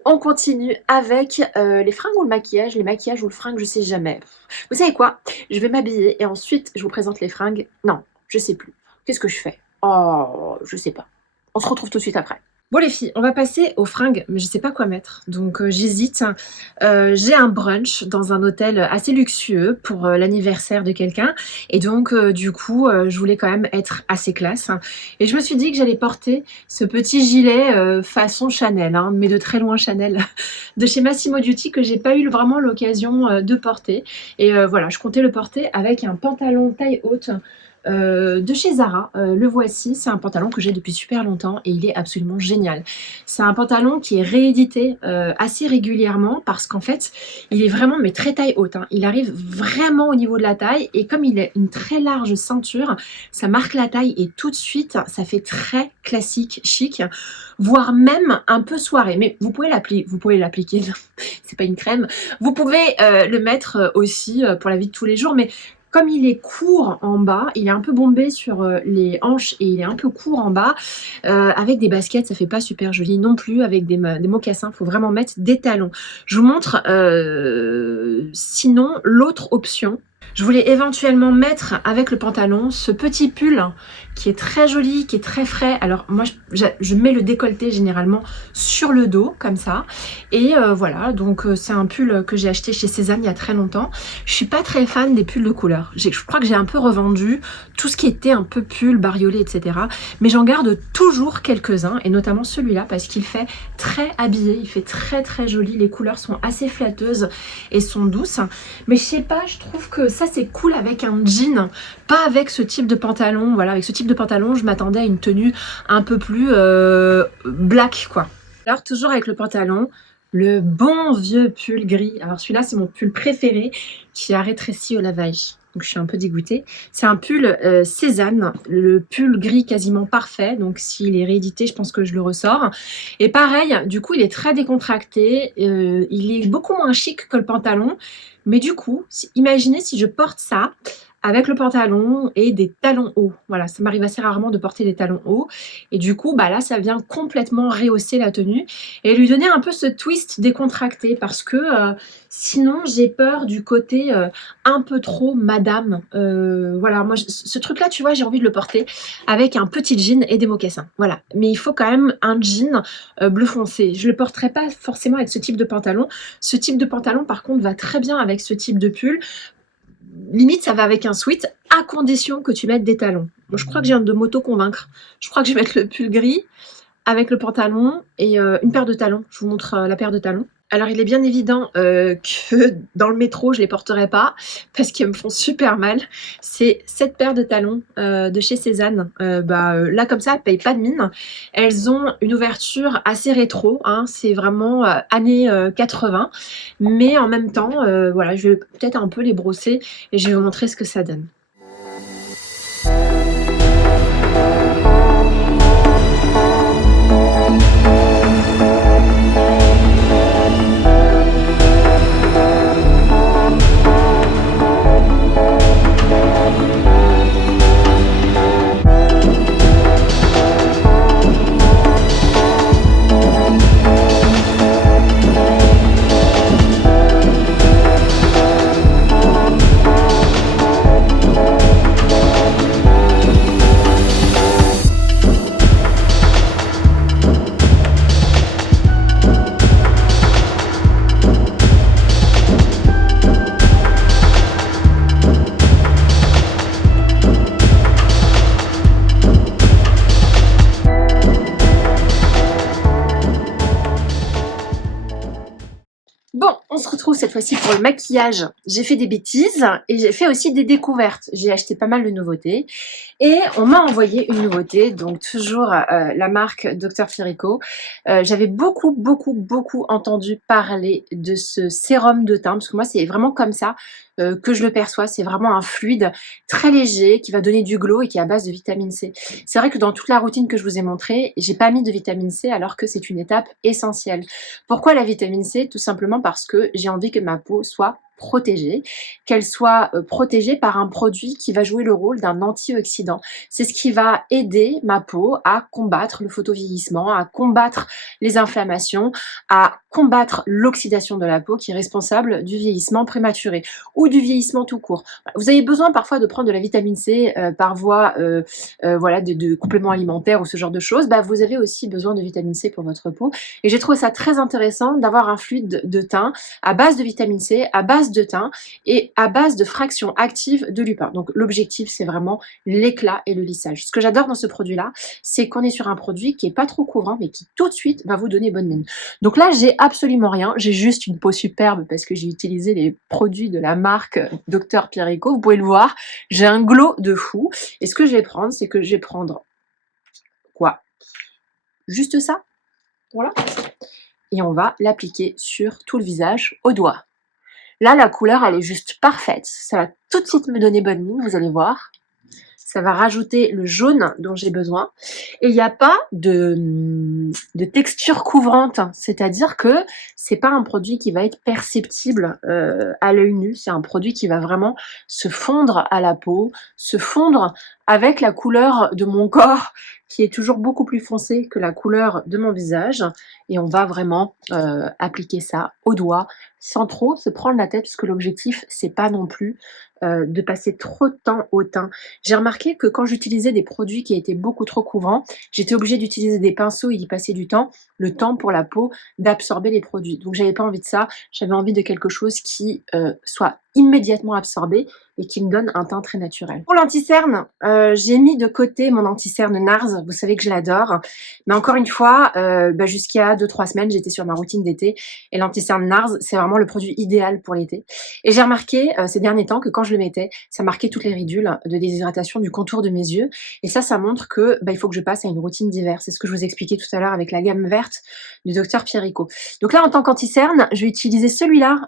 On continue avec les fringues ou le maquillage. Les maquillages ou le fringue, je sais jamais. Vous savez quoi? Je vais m'habiller et ensuite je vous présente les fringues. Non, je sais plus. Qu'est-ce que je fais? Oh, je sais pas. On se retrouve tout de suite après. Bon les filles, on va passer aux fringues, mais je sais pas quoi mettre, donc j'hésite. J'ai un brunch dans un hôtel assez luxueux pour l'anniversaire de quelqu'un et donc du coup je voulais quand même être assez classe et je me suis dit que j'allais porter ce petit gilet façon Chanel, hein, mais de très loin Chanel, de chez Massimo Dutti que j'ai pas eu vraiment l'occasion de porter et voilà, je comptais le porter avec un pantalon taille haute de chez Zara, le voici, c'est un pantalon que j'ai depuis super longtemps et il est absolument génial. C'est un pantalon qui est réédité assez régulièrement parce qu'en fait il est vraiment mais très taille haute, hein. Il arrive vraiment au niveau de la taille et comme il a une très large ceinture, ça marque la taille et tout de suite ça fait très classique, chic, voire même un peu soirée. Mais vous pouvez l'appliquer, c'est pas une crème. Vous pouvez le mettre aussi pour la vie de tous les jours, mais comme il est court en bas, il est un peu bombé sur les hanches et il est un peu court en bas, avec des baskets, ça fait pas super joli non plus, avec des mocassins, il faut vraiment mettre des talons. Je vous montre sinon l'autre option. Je voulais éventuellement mettre avec le pantalon ce petit pull qui est très joli, qui est très frais. Alors moi je mets le décolleté généralement sur le dos comme ça et voilà, donc c'est un pull que j'ai acheté chez Sésame il y a très longtemps. Je suis pas très fan des pulls de couleur, je crois que j'ai un peu revendu tout ce qui était un peu pull, bariolé, etc. Mais j'en garde toujours quelques-uns et notamment celui-là parce qu'il fait très habillé, il fait très très joli, les couleurs sont assez flatteuses et sont douces. Mais je sais pas, je trouve que ça c'est cool avec un jean, pas avec ce type de pantalon. Voilà, avec ce type de pantalon, je m'attendais à une tenue un peu plus black quoi. Alors toujours avec le pantalon, le bon vieux pull gris. Alors celui-là c'est mon pull préféré qui a rétréci au lavage. donc je suis un peu dégoûtée. C'est un pull Cézanne, le pull gris quasiment parfait, donc s'il est réédité, je pense que je le ressors. Et pareil, du coup, il est très décontracté, il est beaucoup moins chic que le pantalon, mais du coup, imaginez si je porte ça avec le pantalon et des talons hauts. Voilà, ça m'arrive assez rarement de porter des talons hauts. Et du coup, bah là, ça vient complètement rehausser la tenue et lui donner un peu ce twist décontracté parce que sinon, j'ai peur du côté un peu trop madame. Voilà, moi, ce truc-là, tu vois, j'ai envie de le porter avec un petit jean et des mocassins. Voilà, mais il faut quand même un jean bleu foncé. Je le porterai pas forcément avec ce type de pantalon. Ce type de pantalon, par contre, va très bien avec ce type de pull. Limite, ça va avec un sweat, à condition que tu mettes des talons. Bon, je crois que j'ai de m'auto-convaincre. Je crois que je vais mettre le pull gris avec le pantalon et une paire de talons. Je vous montre la paire de talons. Alors, il est bien évident que dans le métro, je ne les porterai pas parce qu'ils me font super mal. C'est cette paire de talons de chez Cézanne. Là, comme ça, elles ne payent pas de mine. Elles ont une ouverture assez rétro. Hein, c'est vraiment années 80. Mais en même temps, voilà, je vais peut-être un peu les brosser et je vais vous montrer ce que ça donne. Bon, on se retrouve cette fois-ci pour le maquillage. J'ai fait des bêtises et j'ai fait aussi des découvertes. J'ai acheté pas mal de nouveautés et on m'a envoyé une nouveauté, donc toujours la marque Dr Pierrico. J'avais beaucoup entendu parler de ce sérum de teint, parce que moi c'est vraiment comme ça que je le perçois. C'est vraiment un fluide très léger qui va donner du glow et qui est à base de vitamine C. C'est vrai que dans toute la routine que je vous ai montrée, j'ai pas mis de vitamine C alors que c'est une étape essentielle. Pourquoi la vitamine C? Tout simplement parce que j'ai envie que ma peau soit protégée, qu'elle soit protégée par un produit qui va jouer le rôle d'un antioxydant. C'est ce qui va aider ma peau à combattre le photovieillissement, à combattre les inflammations, à combattre l'oxydation de la peau qui est responsable du vieillissement prématuré ou du vieillissement tout court. Vous avez besoin parfois de prendre de la vitamine C par voie voilà, de compléments alimentaires ou ce genre de choses. Vous avez aussi besoin de vitamine C pour votre peau et j'ai trouvé ça très intéressant d'avoir un fluide de teint à base de vitamine C, à base de teint et à base de fraction active de lupin. Donc l'objectif, c'est vraiment l'éclat et le lissage. Ce que j'adore dans ce produit-là, c'est qu'on est sur un produit qui est pas trop couvrant, mais qui tout de suite va vous donner bonne mine. Donc là, j'ai absolument rien. J'ai juste une peau superbe parce que j'ai utilisé les produits de la marque Dr Pierrico. Vous pouvez le voir, j'ai un glow de fou. Et ce que je vais prendre, c'est que je vais prendre quoi? Juste ça. Voilà. Et on va l'appliquer sur tout le visage au doigt. Là, la couleur, elle est juste parfaite. Ça va tout de suite me donner bonne mine, vous allez voir. Ça va rajouter le jaune dont j'ai besoin. Et il n'y a pas de texture couvrante, c'est-à-dire que c'est pas un produit qui va être perceptible à l'œil nu. C'est un produit qui va vraiment se fondre à la peau, se fondre avec la couleur de mon corps qui est toujours beaucoup plus foncée que la couleur de mon visage. Et on va vraiment appliquer ça au doigt sans trop se prendre la tête, parce que l'objectif, c'est pas non plus de passer trop de temps au teint. J'ai remarqué que quand j'utilisais des produits qui étaient beaucoup trop couvrants, j'étais obligée d'utiliser des pinceaux et d'y passer du temps, le temps pour la peau d'absorber les produits. Donc j'avais pas envie de ça, j'avais envie de quelque chose qui soit immédiatement absorbé et qui me donne un teint très naturel. Pour l'anti-cerne, j'ai mis de côté mon anti-cerne NARS, vous savez que je l'adore, mais encore une fois, jusqu'à 2-3 semaines, j'étais sur ma routine d'été et l'anti-cerne NARS, c'est vraiment le produit idéal pour l'été. Et j'ai remarqué ces derniers temps que quand je le mettais, ça marquait toutes les ridules de déshydratation du contour de mes yeux et ça montre que il faut que je passe à une routine d'hiver. C'est ce que je vous expliquais tout à l'heure avec la gamme verte du Dr Pierrico. Donc là, en tant qu'anti-cerne, je vais utiliser celui-là.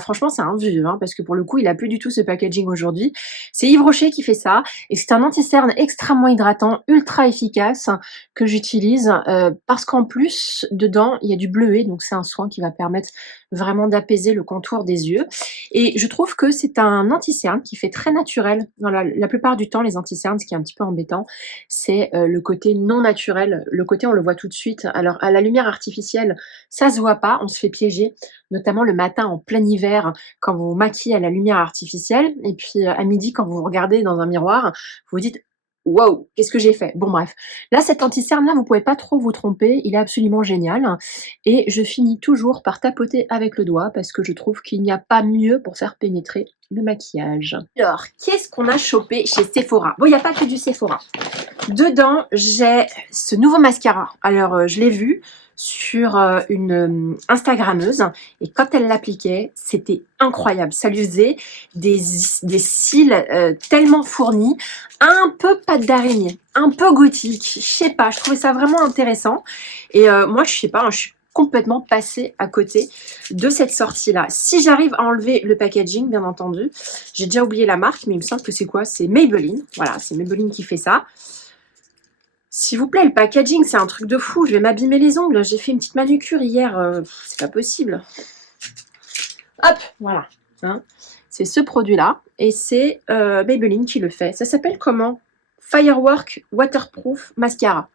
Franchement, c'est un vieux, hein, parce que pour le coup, il a plus du tout ce packaging packaging aujourd'hui. C'est Yves Rocher qui fait ça et c'est un anti-cerne extrêmement hydratant, ultra efficace que j'utilise parce qu'en plus, dedans, il y a du bleuet, donc c'est un soin qui va permettre vraiment d'apaiser le contour des yeux. Et je trouve que c'est un anti-cerne qui fait très naturel. Dans la plupart du temps, les anti-cernes, ce qui est un petit peu embêtant, c'est le côté non naturel. Le côté, on le voit tout de suite. Alors, à la lumière artificielle, ça se voit pas, on se fait piéger, notamment le matin en plein hiver, quand vous vous maquillez à la lumière artificielle, et puis à midi, quand vous vous regardez dans un miroir, vous vous dites wow, qu'est-ce que j'ai fait? Bon bref, là cet anti-cerne là, vous pouvez pas trop vous tromper, il est absolument génial et je finis toujours par tapoter avec le doigt parce que je trouve qu'il n'y a pas mieux pour faire pénétrer le maquillage. Alors, qu'est-ce qu'on a chopé chez Sephora? Bon, il n'y a pas que du Sephora. Dedans, j'ai ce nouveau mascara. Alors, je l'ai vu sur une Instagrammeuse et quand elle l'appliquait, c'était incroyable. Ça lui faisait des cils tellement fournis, un peu pâte d'araignée, un peu gothique, je sais pas, je trouvais ça vraiment intéressant. Et moi, je sais pas, je suis complètement passée à côté de cette sortie-là. Si j'arrive à enlever le packaging, bien entendu, j'ai déjà oublié la marque, mais il me semble que c'est quoi? C'est Maybelline. Voilà, c'est Maybelline qui fait ça. S'il vous plaît, le packaging, c'est un truc de fou. Je vais m'abîmer les ongles. J'ai fait une petite manucure hier. C'est pas possible. Hop, voilà. Hein, c'est ce produit-là. Et c'est Maybelline qui le fait. Ça s'appelle comment? Firework Waterproof Mascara.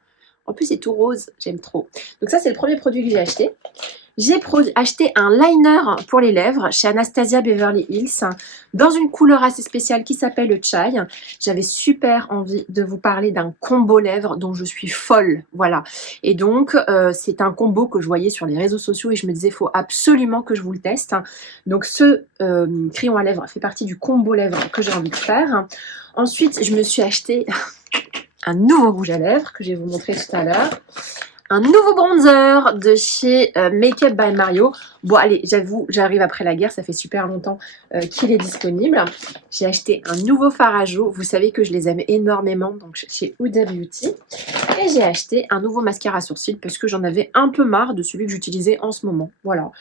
En plus, c'est tout rose. J'aime trop. Donc ça, c'est le premier produit que j'ai acheté. J'ai acheté un liner pour les lèvres chez Anastasia Beverly Hills dans une couleur assez spéciale qui s'appelle le Chai. J'avais super envie de vous parler d'un combo lèvres dont je suis folle. Voilà. Et donc, c'est un combo que je voyais sur les réseaux sociaux et je me disais, il faut absolument que je vous le teste. Donc, ce crayon à lèvres fait partie du combo lèvres que j'ai envie de faire. Ensuite, je me suis acheté un nouveau rouge à lèvres que je vais vous montrer tout à l'heure. Un nouveau bronzer de chez Makeup by Mario. Bon allez, j'avoue, j'arrive après la guerre, ça fait super longtemps qu'il est disponible. J'ai acheté un nouveau fard à joues, vous savez que je les aime énormément, donc chez Huda Beauty. Et j'ai acheté un nouveau mascara à sourcils parce que j'en avais un peu marre de celui que j'utilisais en ce moment. Voilà.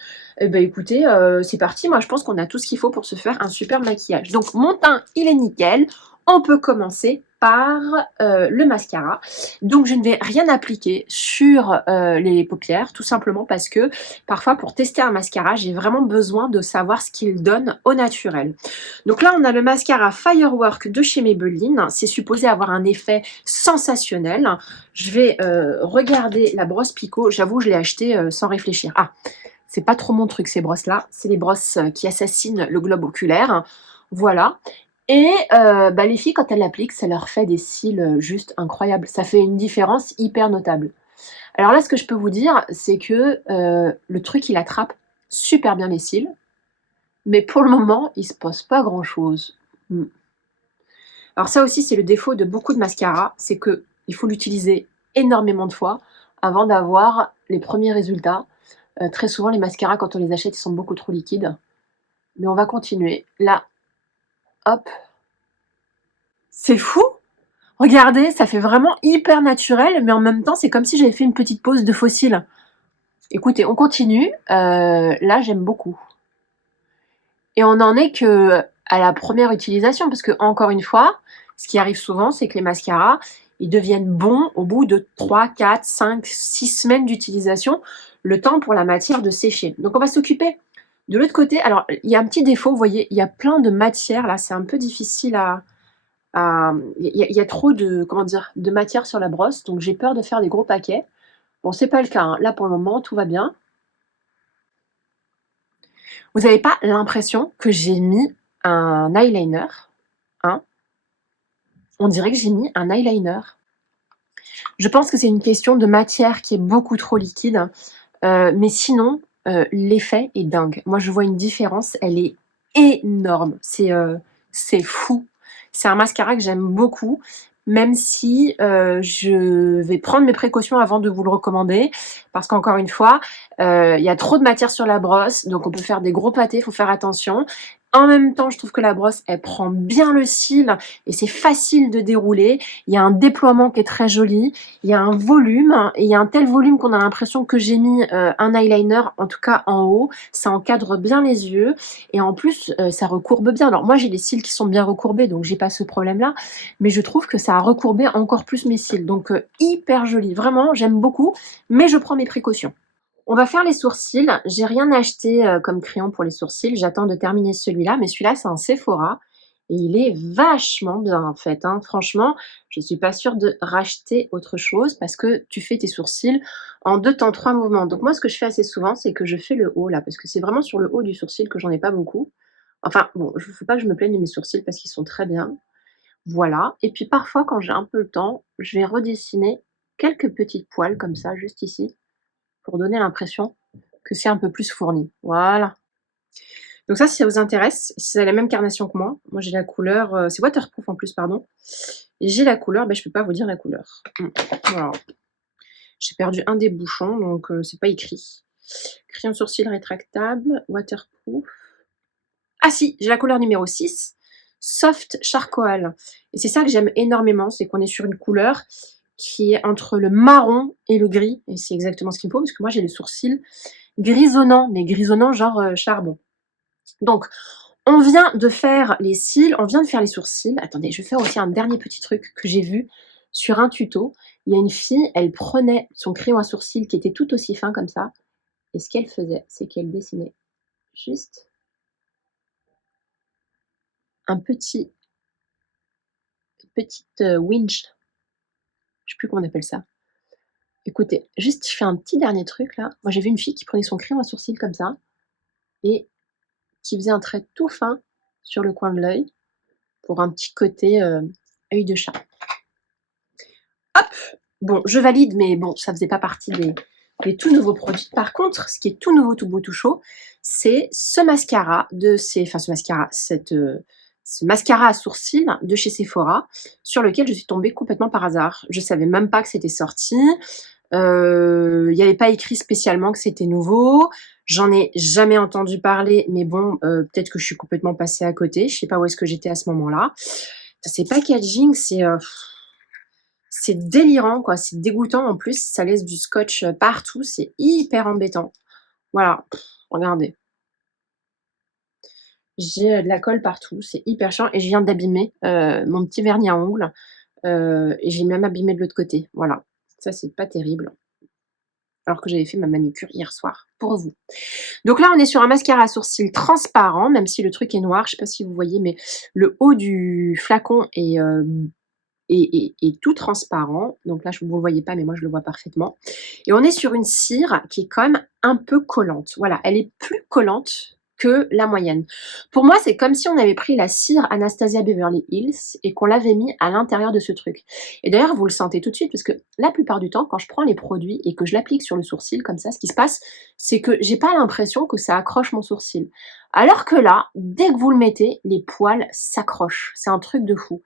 Et ben écoutez, c'est parti, moi je pense qu'on a tout ce qu'il faut pour se faire un super maquillage. Donc mon teint, il est nickel. On peut commencer par le mascara. Donc je ne vais rien appliquer sur les paupières, tout simplement parce que parfois pour tester un mascara, j'ai vraiment besoin de savoir ce qu'il donne au naturel. Donc là, on a le mascara Firework de chez Maybelline. C'est supposé avoir un effet sensationnel. Je vais regarder la brosse Pico. J'avoue, je l'ai acheté sans réfléchir. Ah, c'est pas trop mon truc ces brosses-là. C'est les brosses qui assassinent le globe oculaire. Voilà. Et les filles, quand elles l'appliquent, ça leur fait des cils juste incroyables. Ça fait une différence hyper notable. Alors là, ce que je peux vous dire, c'est que le truc, il attrape super bien les cils. Mais pour le moment, il ne se passe pas grand-chose. Alors ça aussi, c'est le défaut de beaucoup de mascaras. C'est qu'il faut l'utiliser énormément de fois avant d'avoir les premiers résultats. Très souvent, les mascaras, quand on les achète, ils sont beaucoup trop liquides. Mais on va continuer. Là, hop. C'est fou! Regardez, ça fait vraiment hyper naturel, mais en même temps, c'est comme si j'avais fait une petite pause de fossile. Écoutez, on continue. Là, j'aime beaucoup. Et on n'en est que à la première utilisation, parce que, encore une fois, ce qui arrive souvent, c'est que les mascaras, ils deviennent bons au bout de 3, 4, 5, 6 semaines d'utilisation, le temps pour la matière de sécher. Donc, on va s'occuper de l'autre côté. Alors, il y a un petit défaut, vous voyez, il y a plein de matière, là, c'est un peu difficile à... Il y a trop de, comment dire, de matière sur la brosse, donc j'ai peur de faire des gros paquets. Bon, c'est pas le cas, hein. Là, pour le moment, tout va bien. Vous n'avez pas l'impression que j'ai mis un eyeliner, hein? On dirait que j'ai mis un eyeliner. Je pense que c'est une question de matière qui est beaucoup trop liquide, mais sinon, l'effet est dingue. Moi, je vois une différence, elle est énorme. C'est fou. C'est un mascara que j'aime beaucoup, même si je vais prendre mes précautions avant de vous le recommander, parce qu'encore une fois, il y a trop de matière sur la brosse, donc on peut faire des gros pâtés, il faut faire attention. En même temps, je trouve que la brosse, elle prend bien le cil et c'est facile de dérouler. Il y a un déploiement qui est très joli, il y a un volume et il y a un tel volume qu'on a l'impression que j'ai mis, un eyeliner, en tout cas en haut. Ça encadre bien les yeux et en plus, ça recourbe bien. Alors moi, j'ai les cils qui sont bien recourbés, donc j'ai pas ce problème-là, mais je trouve que ça a recourbé encore plus mes cils, donc hyper joli. Vraiment, j'aime beaucoup, mais je prends mes précautions. On va faire les sourcils. J'ai rien acheté, comme crayon pour les sourcils. J'attends de terminer celui-là, mais celui-là, c'est un Sephora et il est vachement bien, en fait, hein. Franchement, je suis pas sûre de racheter autre chose parce que tu fais tes sourcils en 2 temps 3 mouvements. Donc moi, ce que je fais assez souvent, c'est que je fais le haut là, parce que c'est vraiment sur le haut du sourcil que j'en ai pas beaucoup. Enfin bon, il faut pas que je me plaigne de mes sourcils parce qu'ils sont très bien. Voilà et puis parfois, quand j'ai un peu le temps, je vais redessiner quelques petites poils comme ça, juste ici, pour donner l'impression que c'est un peu plus fourni. Voilà. Donc ça, si ça vous intéresse, si c'est la même carnation que moi j'ai la couleur, c'est waterproof en plus, pardon. Et j'ai la couleur, je peux pas vous dire la couleur. Voilà. J'ai perdu un des bouchons, donc c'est pas écrit. Crayon sourcil rétractable, waterproof. Ah si, j'ai la couleur numéro 6, soft charcoal. Et c'est ça que j'aime énormément, c'est qu'on est sur une couleur qui est entre le marron et le gris. Et c'est exactement ce qu'il me faut, parce que moi j'ai les sourcils grisonnants, mais grisonnants genre charbon. Donc, on vient de faire les cils, on vient de faire les sourcils. Attendez, je vais faire aussi un dernier petit truc que j'ai vu sur un tuto. Il y a une fille, elle prenait son crayon à sourcils qui était tout aussi fin comme ça. Et ce qu'elle faisait, c'est qu'elle dessinait juste un petit, petite winch. Je sais plus comment on appelle ça. Écoutez, juste je fais un petit dernier truc là. Moi j'ai vu une fille qui prenait son crayon à sourcils comme ça et qui faisait un trait tout fin sur le coin de l'œil pour un petit côté œil de chat. Hop! Bon, je valide, mais bon, ça faisait pas partie des tout nouveaux produits. Par contre, ce qui est tout nouveau, tout beau, tout chaud, c'est ce mascara ce mascara à sourcils de chez Sephora, sur lequel je suis tombée complètement par hasard. Je savais même pas que c'était sorti. Il y avait pas écrit spécialement que c'était nouveau. J'en ai jamais entendu parler, mais bon, peut-être que je suis complètement passée à côté. Je sais pas où est-ce que j'étais à ce moment-là. Ces packaging, c'est délirant quoi, c'est dégoûtant en plus, ça laisse du scotch, partout, c'est hyper embêtant. Voilà, regardez. J'ai, de la colle partout, c'est hyper chiant et je viens d'abîmer, mon petit vernis à ongles, et j'ai même abîmé de l'autre côté, voilà. Ça, c'est pas terrible, alors que j'avais fait ma manucure hier soir pour vous. Donc là, on est sur un mascara à sourcils transparent, même si le truc est noir, je sais pas si vous voyez, mais le haut du flacon est tout transparent. Donc là, vous ne le voyez pas, mais moi, je le vois parfaitement. Et on est sur une cire qui est quand même un peu collante. Voilà, elle est plus collante que la moyenne. Pour moi, c'est comme si on avait pris la cire Anastasia Beverly Hills et qu'on l'avait mis à l'intérieur de ce truc. Et d'ailleurs, vous le sentez tout de suite parce que la plupart du temps, quand je prends les produits et que je l'applique sur le sourcil comme ça, ce qui se passe, c'est que j'ai pas l'impression que ça accroche mon sourcil. Alors que là, dès que vous le mettez, les poils s'accrochent. C'est un truc de fou.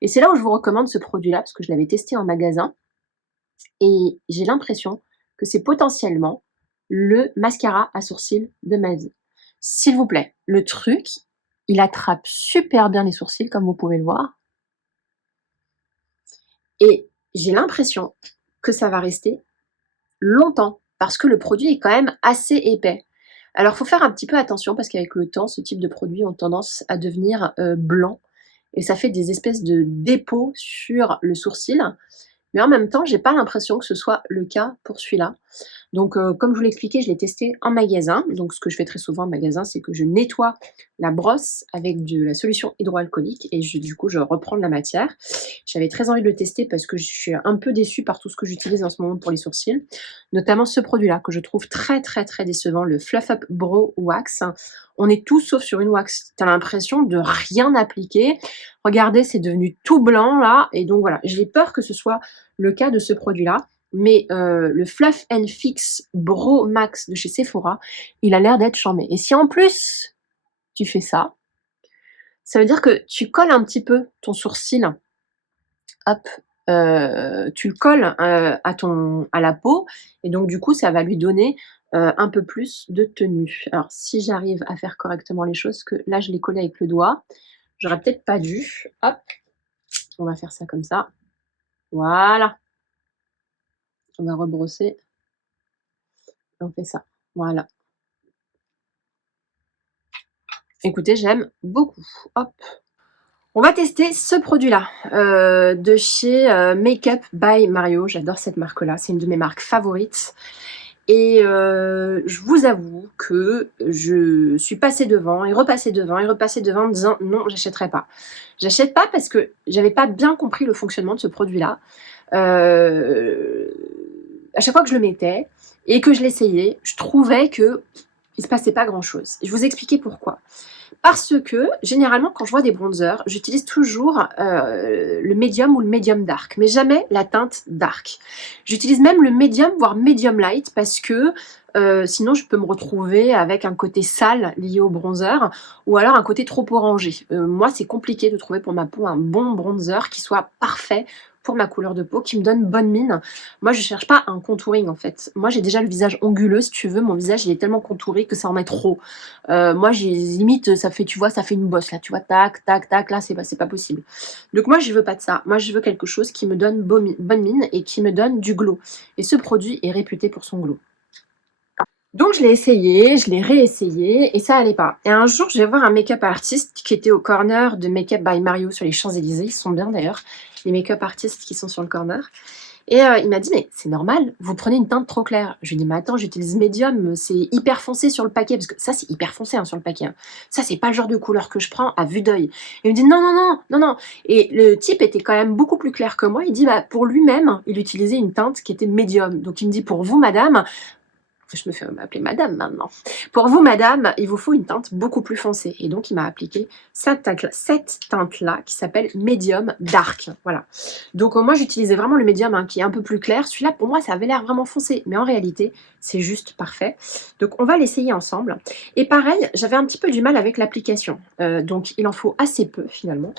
Et c'est là où je vous recommande ce produit-là, parce que je l'avais testé en magasin et j'ai l'impression que c'est potentiellement le mascara à sourcils de ma vie. S'il vous plaît, le truc, il attrape super bien les sourcils, comme vous pouvez le voir. Et j'ai l'impression que ça va rester longtemps, parce que le produit est quand même assez épais. Alors, il faut faire un petit peu attention, parce qu'avec le temps, ce type de produits ont tendance à devenir blancs, et ça fait des espèces de dépôts sur le sourcil. Mais en même temps, j'ai pas l'impression que ce soit le cas pour celui-là. Donc, comme je vous l'expliquais, je l'ai testé en magasin. Donc, ce que je fais très souvent en magasin, c'est que je nettoie la brosse avec de la solution hydroalcoolique et du coup, je reprends de la matière. J'avais très envie de le tester parce que je suis un peu déçue par tout ce que j'utilise en ce moment pour les sourcils, notamment ce produit-là que je trouve très, très, très décevant, le Fluff Up Brow Wax. On est tout sauf sur une wax. Tu as l'impression de rien appliquer. Regardez, c'est devenu tout blanc là. Et donc voilà, j'ai peur que ce soit le cas de ce produit-là. Mais le Fluff and Fix Brow Max de chez Sephora, il a l'air d'être charmé. Et si en plus tu fais ça, ça veut dire que tu colles un petit peu ton sourcil, hop, tu le colles à la peau, et donc du coup ça va lui donner un peu plus de tenue. Alors si j'arrive à faire correctement les choses, que là je l'ai collé avec le doigt, j'aurais peut-être pas dû. Hop, on va faire ça comme ça. Voilà, on va rebrosser, on fait ça. Voilà. Écoutez, j'aime beaucoup. Hop. On va tester ce produit-là, de chez, Make-up by Mario. J'adore cette marque-là, c'est une de mes marques favorites et je vous avoue que je suis passée devant et repassée devant et repassée devant en me disant: «Non, j'achèterai pas». J'achète pas parce que j'avais pas bien compris le fonctionnement de ce produit-là. À chaque fois que je le mettais et que je l'essayais, je trouvais qu'il se passait pas grand-chose. Je vais vous expliquer pourquoi. Parce que, généralement, quand je vois des bronzers, j'utilise toujours, le médium ou le médium dark, mais jamais la teinte dark. J'utilise même le médium, voire medium light parce que, sinon je peux me retrouver avec un côté sale lié au bronzer ou alors un côté trop orangé. Moi, c'est compliqué de trouver pour ma peau un bon bronzer qui soit parfait pour ma couleur de peau, qui me donne bonne mine. Moi, je cherche pas un contouring, en fait. Moi, j'ai déjà le visage anguleux, si tu veux. Mon visage, il est tellement contouré que ça en est trop. Moi, j'ai limite, ça fait, tu vois, ça fait une bosse là, tu vois, tac, tac, tac, là, c'est pas possible. Donc moi, je veux pas de ça. Moi, je veux quelque chose qui me donne bonne mine et qui me donne du glow. Et ce produit est réputé pour son glow. Donc je l'ai essayé, je l'ai réessayé et ça allait pas. Et un jour, je vais voir un make-up artiste qui était au corner de Make-up by Mario sur les Champs-Élysées. Ils sont bien d'ailleurs, les make-up artistes qui sont sur le corner. Et il m'a dit: «Mais c'est normal, vous prenez une teinte trop claire». Je lui ai dit: «Mais attends, j'utilise médium, c'est hyper foncé sur le paquet», parce que ça, c'est hyper foncé, hein, sur le paquet, hein. Ça, c'est pas le genre de couleur que je prends à vue d'œil. Il me dit: «Non, non, non, non, non», et le type était quand même beaucoup plus clair que moi. Il dit: «Bah, pour lui-même, il utilisait une teinte qui était médium». Donc il me dit: «Pour vous, madame», je me fais appeler madame maintenant. Pour vous, madame, il vous faut une teinte beaucoup plus foncée. Et donc, il m'a appliqué cette teinte-là qui s'appelle Medium Dark. Voilà. Donc, moi, j'utilisais vraiment le médium, hein, qui est un peu plus clair. Celui-là, pour moi, ça avait l'air vraiment foncé. Mais en réalité, c'est juste parfait. Donc, on va l'essayer ensemble. Et pareil, j'avais un petit peu du mal avec l'application. Donc, il en faut assez peu, finalement.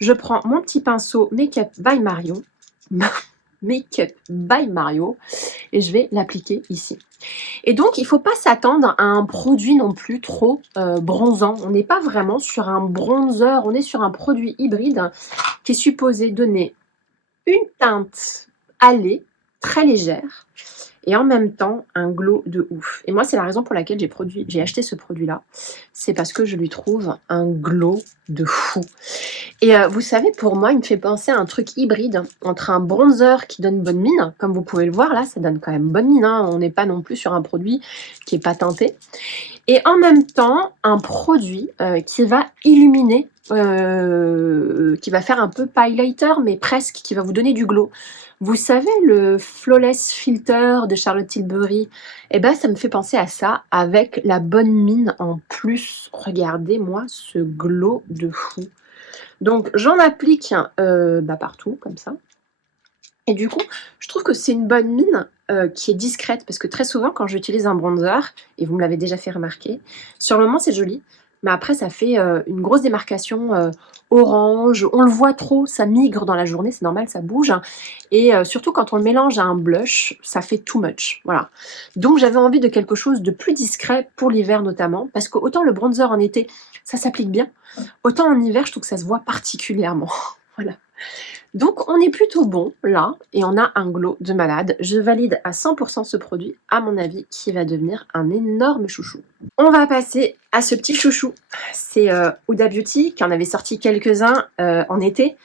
Je prends mon petit pinceau Make-up by Mario. Make-up by Mario. Et je vais l'appliquer ici. Et donc, il ne faut pas s'attendre à un produit non plus trop bronzant. On n'est pas vraiment sur un bronzer, on est sur un produit hybride qui est supposé donner une teinte allée, très légère, et en même temps un glow de ouf. Et moi, c'est la raison pour laquelle j'ai acheté ce produit-là. C'est parce que je lui trouve un glow de fou. Et vous savez, pour moi, il me fait penser à un truc hybride entre un bronzer qui donne bonne mine, comme vous pouvez le voir là, ça donne quand même bonne mine, hein, on n'est pas non plus sur un produit qui est pas teinté, et en même temps un produit qui va illuminer, qui va faire un peu highlighter, mais presque, qui va vous donner du glow. Vous savez, le Flawless Filter de Charlotte Tilbury, eh ben, ça me fait penser à ça, avec la bonne mine en plus. Regardez-moi ce glow de fou. Donc j'en applique partout comme ça. Et du coup, je trouve que c'est une bonne mine qui est discrète, parce que très souvent quand j'utilise un bronzer, et vous me l'avez déjà fait remarquer, sur le moment c'est joli, mais après ça fait une grosse démarcation orange, on le voit trop, ça migre dans la journée, c'est normal, ça bouge, hein. Et surtout quand on le mélange à un blush, ça fait too much, voilà. Donc j'avais envie de quelque chose de plus discret pour l'hiver notamment, parce que autant le bronzer en été, ça s'applique bien, autant en hiver, je trouve que ça se voit particulièrement. Voilà. Donc on est plutôt bon là, et on a un glow de malade. Je valide à 100% ce produit, à mon avis, qui va devenir un énorme chouchou. On va passer à ce petit chouchou. C'est Huda Beauty qui en avait sorti quelques-uns en été.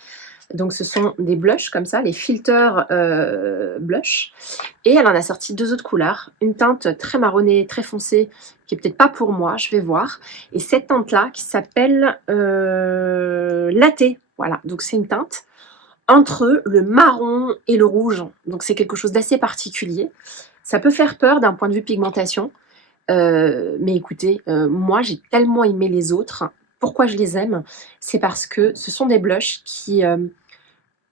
Donc ce sont des blushs comme ça, les filters blush. Et elle en a sorti deux autres couleurs. Une teinte très marronnée, très foncée, qui est peut-être pas pour moi, je vais voir. Et cette teinte-là qui s'appelle Latte. Voilà, donc c'est une teinte entre le marron et le rouge. Donc c'est quelque chose d'assez particulier. Ça peut faire peur d'un point de vue pigmentation. Mais écoutez, moi j'ai tellement aimé les autres. Pourquoi je les aime? C'est parce que ce sont des blushs qui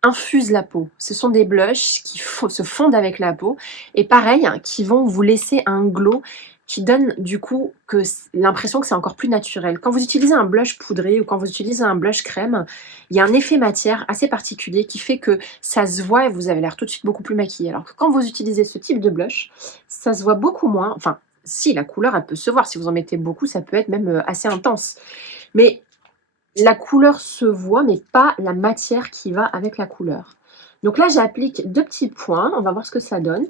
infusent la peau. Ce sont des blushs qui se fondent avec la peau, et pareil, hein, qui vont vous laisser un glow qui donne du coup que l'impression que c'est encore plus naturel. Quand vous utilisez un blush poudré ou quand vous utilisez un blush crème, il y a un effet matière assez particulier qui fait que ça se voit et vous avez l'air tout de suite beaucoup plus maquillé. Alors que quand vous utilisez ce type de blush, ça se voit beaucoup moins. Enfin, si, la couleur, elle peut se voir. Si vous en mettez beaucoup, ça peut être même assez intense. Mais la couleur se voit, mais pas la matière qui va avec la couleur. Donc là, j'applique 2 petits points. On va voir ce que ça donne.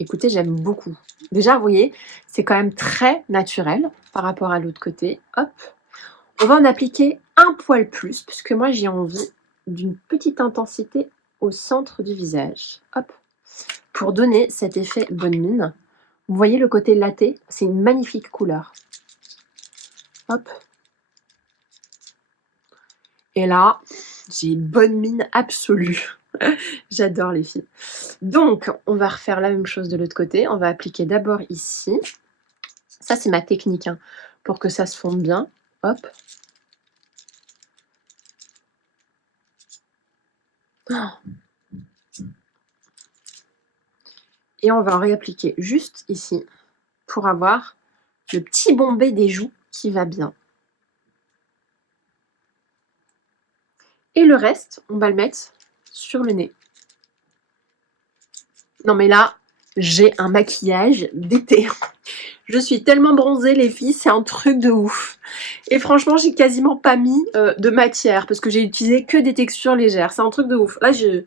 Écoutez, j'aime beaucoup. Déjà, vous voyez, c'est quand même très naturel par rapport à l'autre côté. Hop. On va en appliquer un poil plus, puisque moi, j'ai envie d'une petite intensité au centre du visage. Hop. Pour donner cet effet bonne mine. Vous voyez le côté laté? C'est une magnifique couleur. Hop. Et là, j'ai bonne mine absolue. J'adore les filles. Donc, on va refaire la même chose de l'autre côté. On va appliquer d'abord ici. Ça, c'est ma technique, hein, pour que ça se fonde bien. Hop. Et on va en réappliquer juste ici pour avoir le petit bombé des joues qui va bien. Et le reste, on va le mettre sur le nez. Non mais là, j'ai un maquillage d'été. Je suis tellement bronzée les filles, c'est un truc de ouf. Et franchement, j'ai quasiment pas mis de matière parce que j'ai utilisé que des textures légères. C'est un truc de ouf. Là, j'ai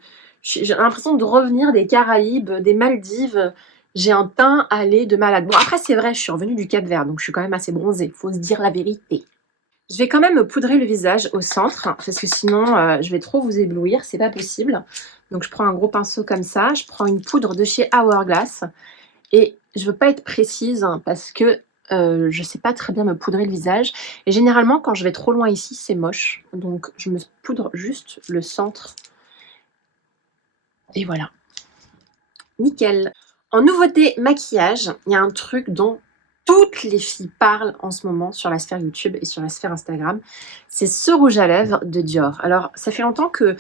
l'impression de revenir des Caraïbes, des Maldives. J'ai un teint à lait de malade. Bon, après, c'est vrai, je suis revenue du Cap-Vert, donc je suis quand même assez bronzée. Faut se dire la vérité. Je vais quand même poudrer le visage au centre, parce que sinon, je vais trop vous éblouir, c'est pas possible. Donc, je prends un gros pinceau comme ça. Je prends une poudre de chez Hourglass. Et je veux pas être précise, hein, parce que je sais pas très bien me poudrer le visage. Et généralement, quand je vais trop loin ici, c'est moche. Donc, je me poudre juste le centre. Et voilà. Nickel. En nouveauté maquillage, il y a un truc dont toutes les filles parlent en ce moment sur la sphère YouTube et sur la sphère Instagram. C'est ce rouge à lèvres de Dior. Alors, ça fait longtemps que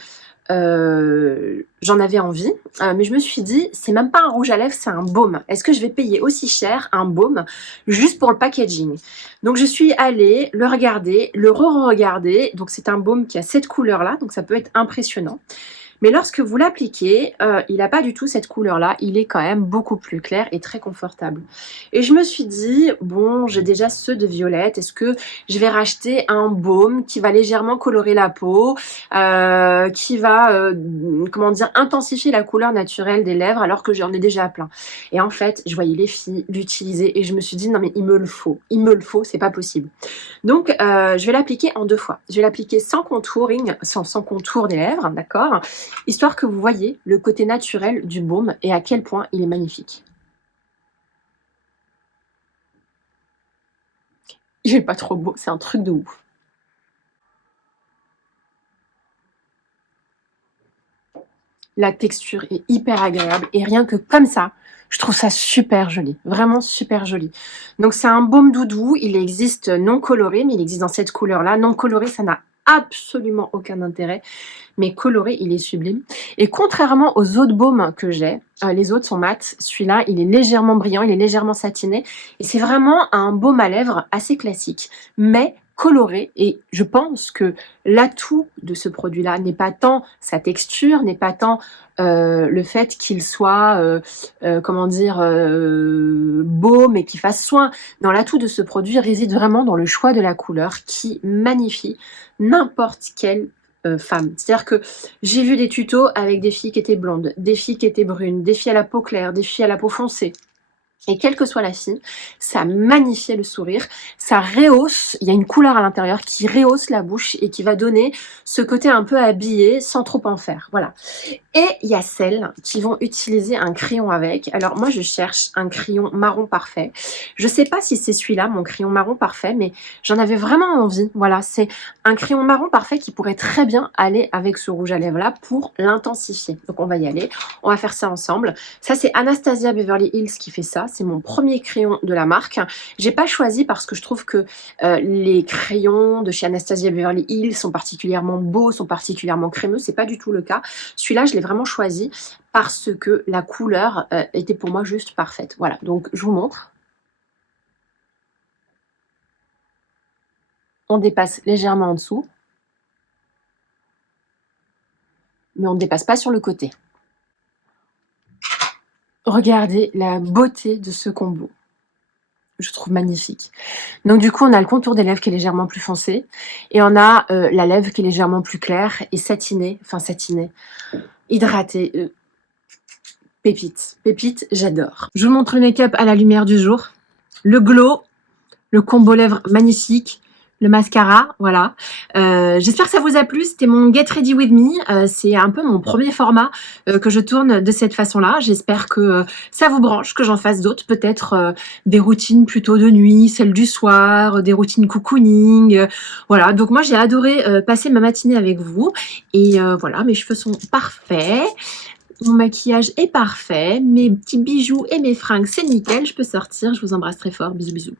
j'en avais envie, mais je me suis dit, c'est même pas un rouge à lèvres, c'est un baume. Est-ce que je vais payer aussi cher un baume juste pour le packaging? Donc je suis allée le regarder, le re-regarder. Donc c'est un baume qui a cette couleur-là, donc ça peut être impressionnant. Mais lorsque vous l'appliquez, il n'a pas du tout cette couleur-là. Il est quand même beaucoup plus clair et très confortable. Et je me suis dit, bon, j'ai déjà ceux de Violette. Est-ce que je vais racheter un baume qui va légèrement colorer la peau, qui va, comment dire, intensifier la couleur naturelle des lèvres alors que j'en ai déjà plein. Et en fait, je voyais les filles l'utiliser et je me suis dit, non mais il me le faut, c'est pas possible. Donc, je vais l'appliquer en 2 fois. Je vais l'appliquer sans contouring, sans contour des lèvres, d'accord? Histoire que vous voyez le côté naturel du baume et à quel point il est magnifique. Il est pas trop beau, c'est un truc de ouf. La texture est hyper agréable et rien que comme ça, je trouve ça super joli, vraiment super joli. Donc c'est un baume doudou, il existe non coloré, mais il existe dans cette couleur-là. Non coloré, ça n'a absolument aucun intérêt, mais coloré, il est sublime. Et contrairement aux autres baumes que j'ai, les autres sont mat, celui-là, il est légèrement brillant, il est légèrement satiné, et c'est vraiment un baume à lèvres assez classique, mais coloré, et je pense que l'atout de ce produit-là n'est pas tant sa texture, n'est pas tant le fait qu'il soit, comment dire, beau, mais qu'il fasse soin. Non, l'atout de ce produit réside vraiment dans le choix de la couleur qui magnifie n'importe quelle femme. C'est-à-dire que j'ai vu des tutos avec des filles qui étaient blondes, des filles qui étaient brunes, des filles à la peau claire, des filles à la peau foncée. Et quelle que soit la fille, ça magnifiait le sourire, ça rehausse, il y a une couleur à l'intérieur qui rehausse la bouche et qui va donner ce côté un peu habillé sans trop en faire. Voilà. Et il y a celles qui vont utiliser un crayon avec. Alors moi, je cherche un crayon marron parfait. Je sais pas si c'est celui-là, mon crayon marron parfait, mais j'en avais vraiment envie. Voilà, c'est un crayon marron parfait qui pourrait très bien aller avec ce rouge à lèvres-là pour l'intensifier. Donc on va y aller, on va faire ça ensemble. Ça, c'est Anastasia Beverly Hills qui fait ça. C'est mon premier crayon de la marque. J'ai pas choisi parce que je trouve que les crayons de chez Anastasia Beverly Hills sont particulièrement beaux, sont particulièrement crémeux. C'est pas du tout le cas. Celui-là, je l'ai vraiment choisi parce que la couleur était pour moi juste parfaite. Voilà, donc je vous montre. On dépasse légèrement en dessous. Mais on ne dépasse pas sur le côté. Regardez la beauté de ce combo. Je trouve magnifique. Donc du coup, on a le contour des lèvres qui est légèrement plus foncé. Et on a la lèvre qui est légèrement plus claire et satinée. Enfin satinée. Hydratée. Pépite. Pépite, j'adore. Je vous montre le make-up à la lumière du jour. Le glow. Le combo lèvres magnifique. Le mascara, voilà. J'espère que ça vous a plu. C'était mon Get Ready With Me. C'est un peu mon premier format que je tourne de cette façon-là. J'espère que ça vous branche, que j'en fasse d'autres. Peut-être des routines plutôt de nuit, celles du soir, des routines cocooning. Voilà, donc moi j'ai adoré passer ma matinée avec vous. Et voilà, mes cheveux sont parfaits. Mon maquillage est parfait. Mes petits bijoux et mes fringues, c'est nickel. Je peux sortir. Je vous embrasse très fort. Bisous, bisous.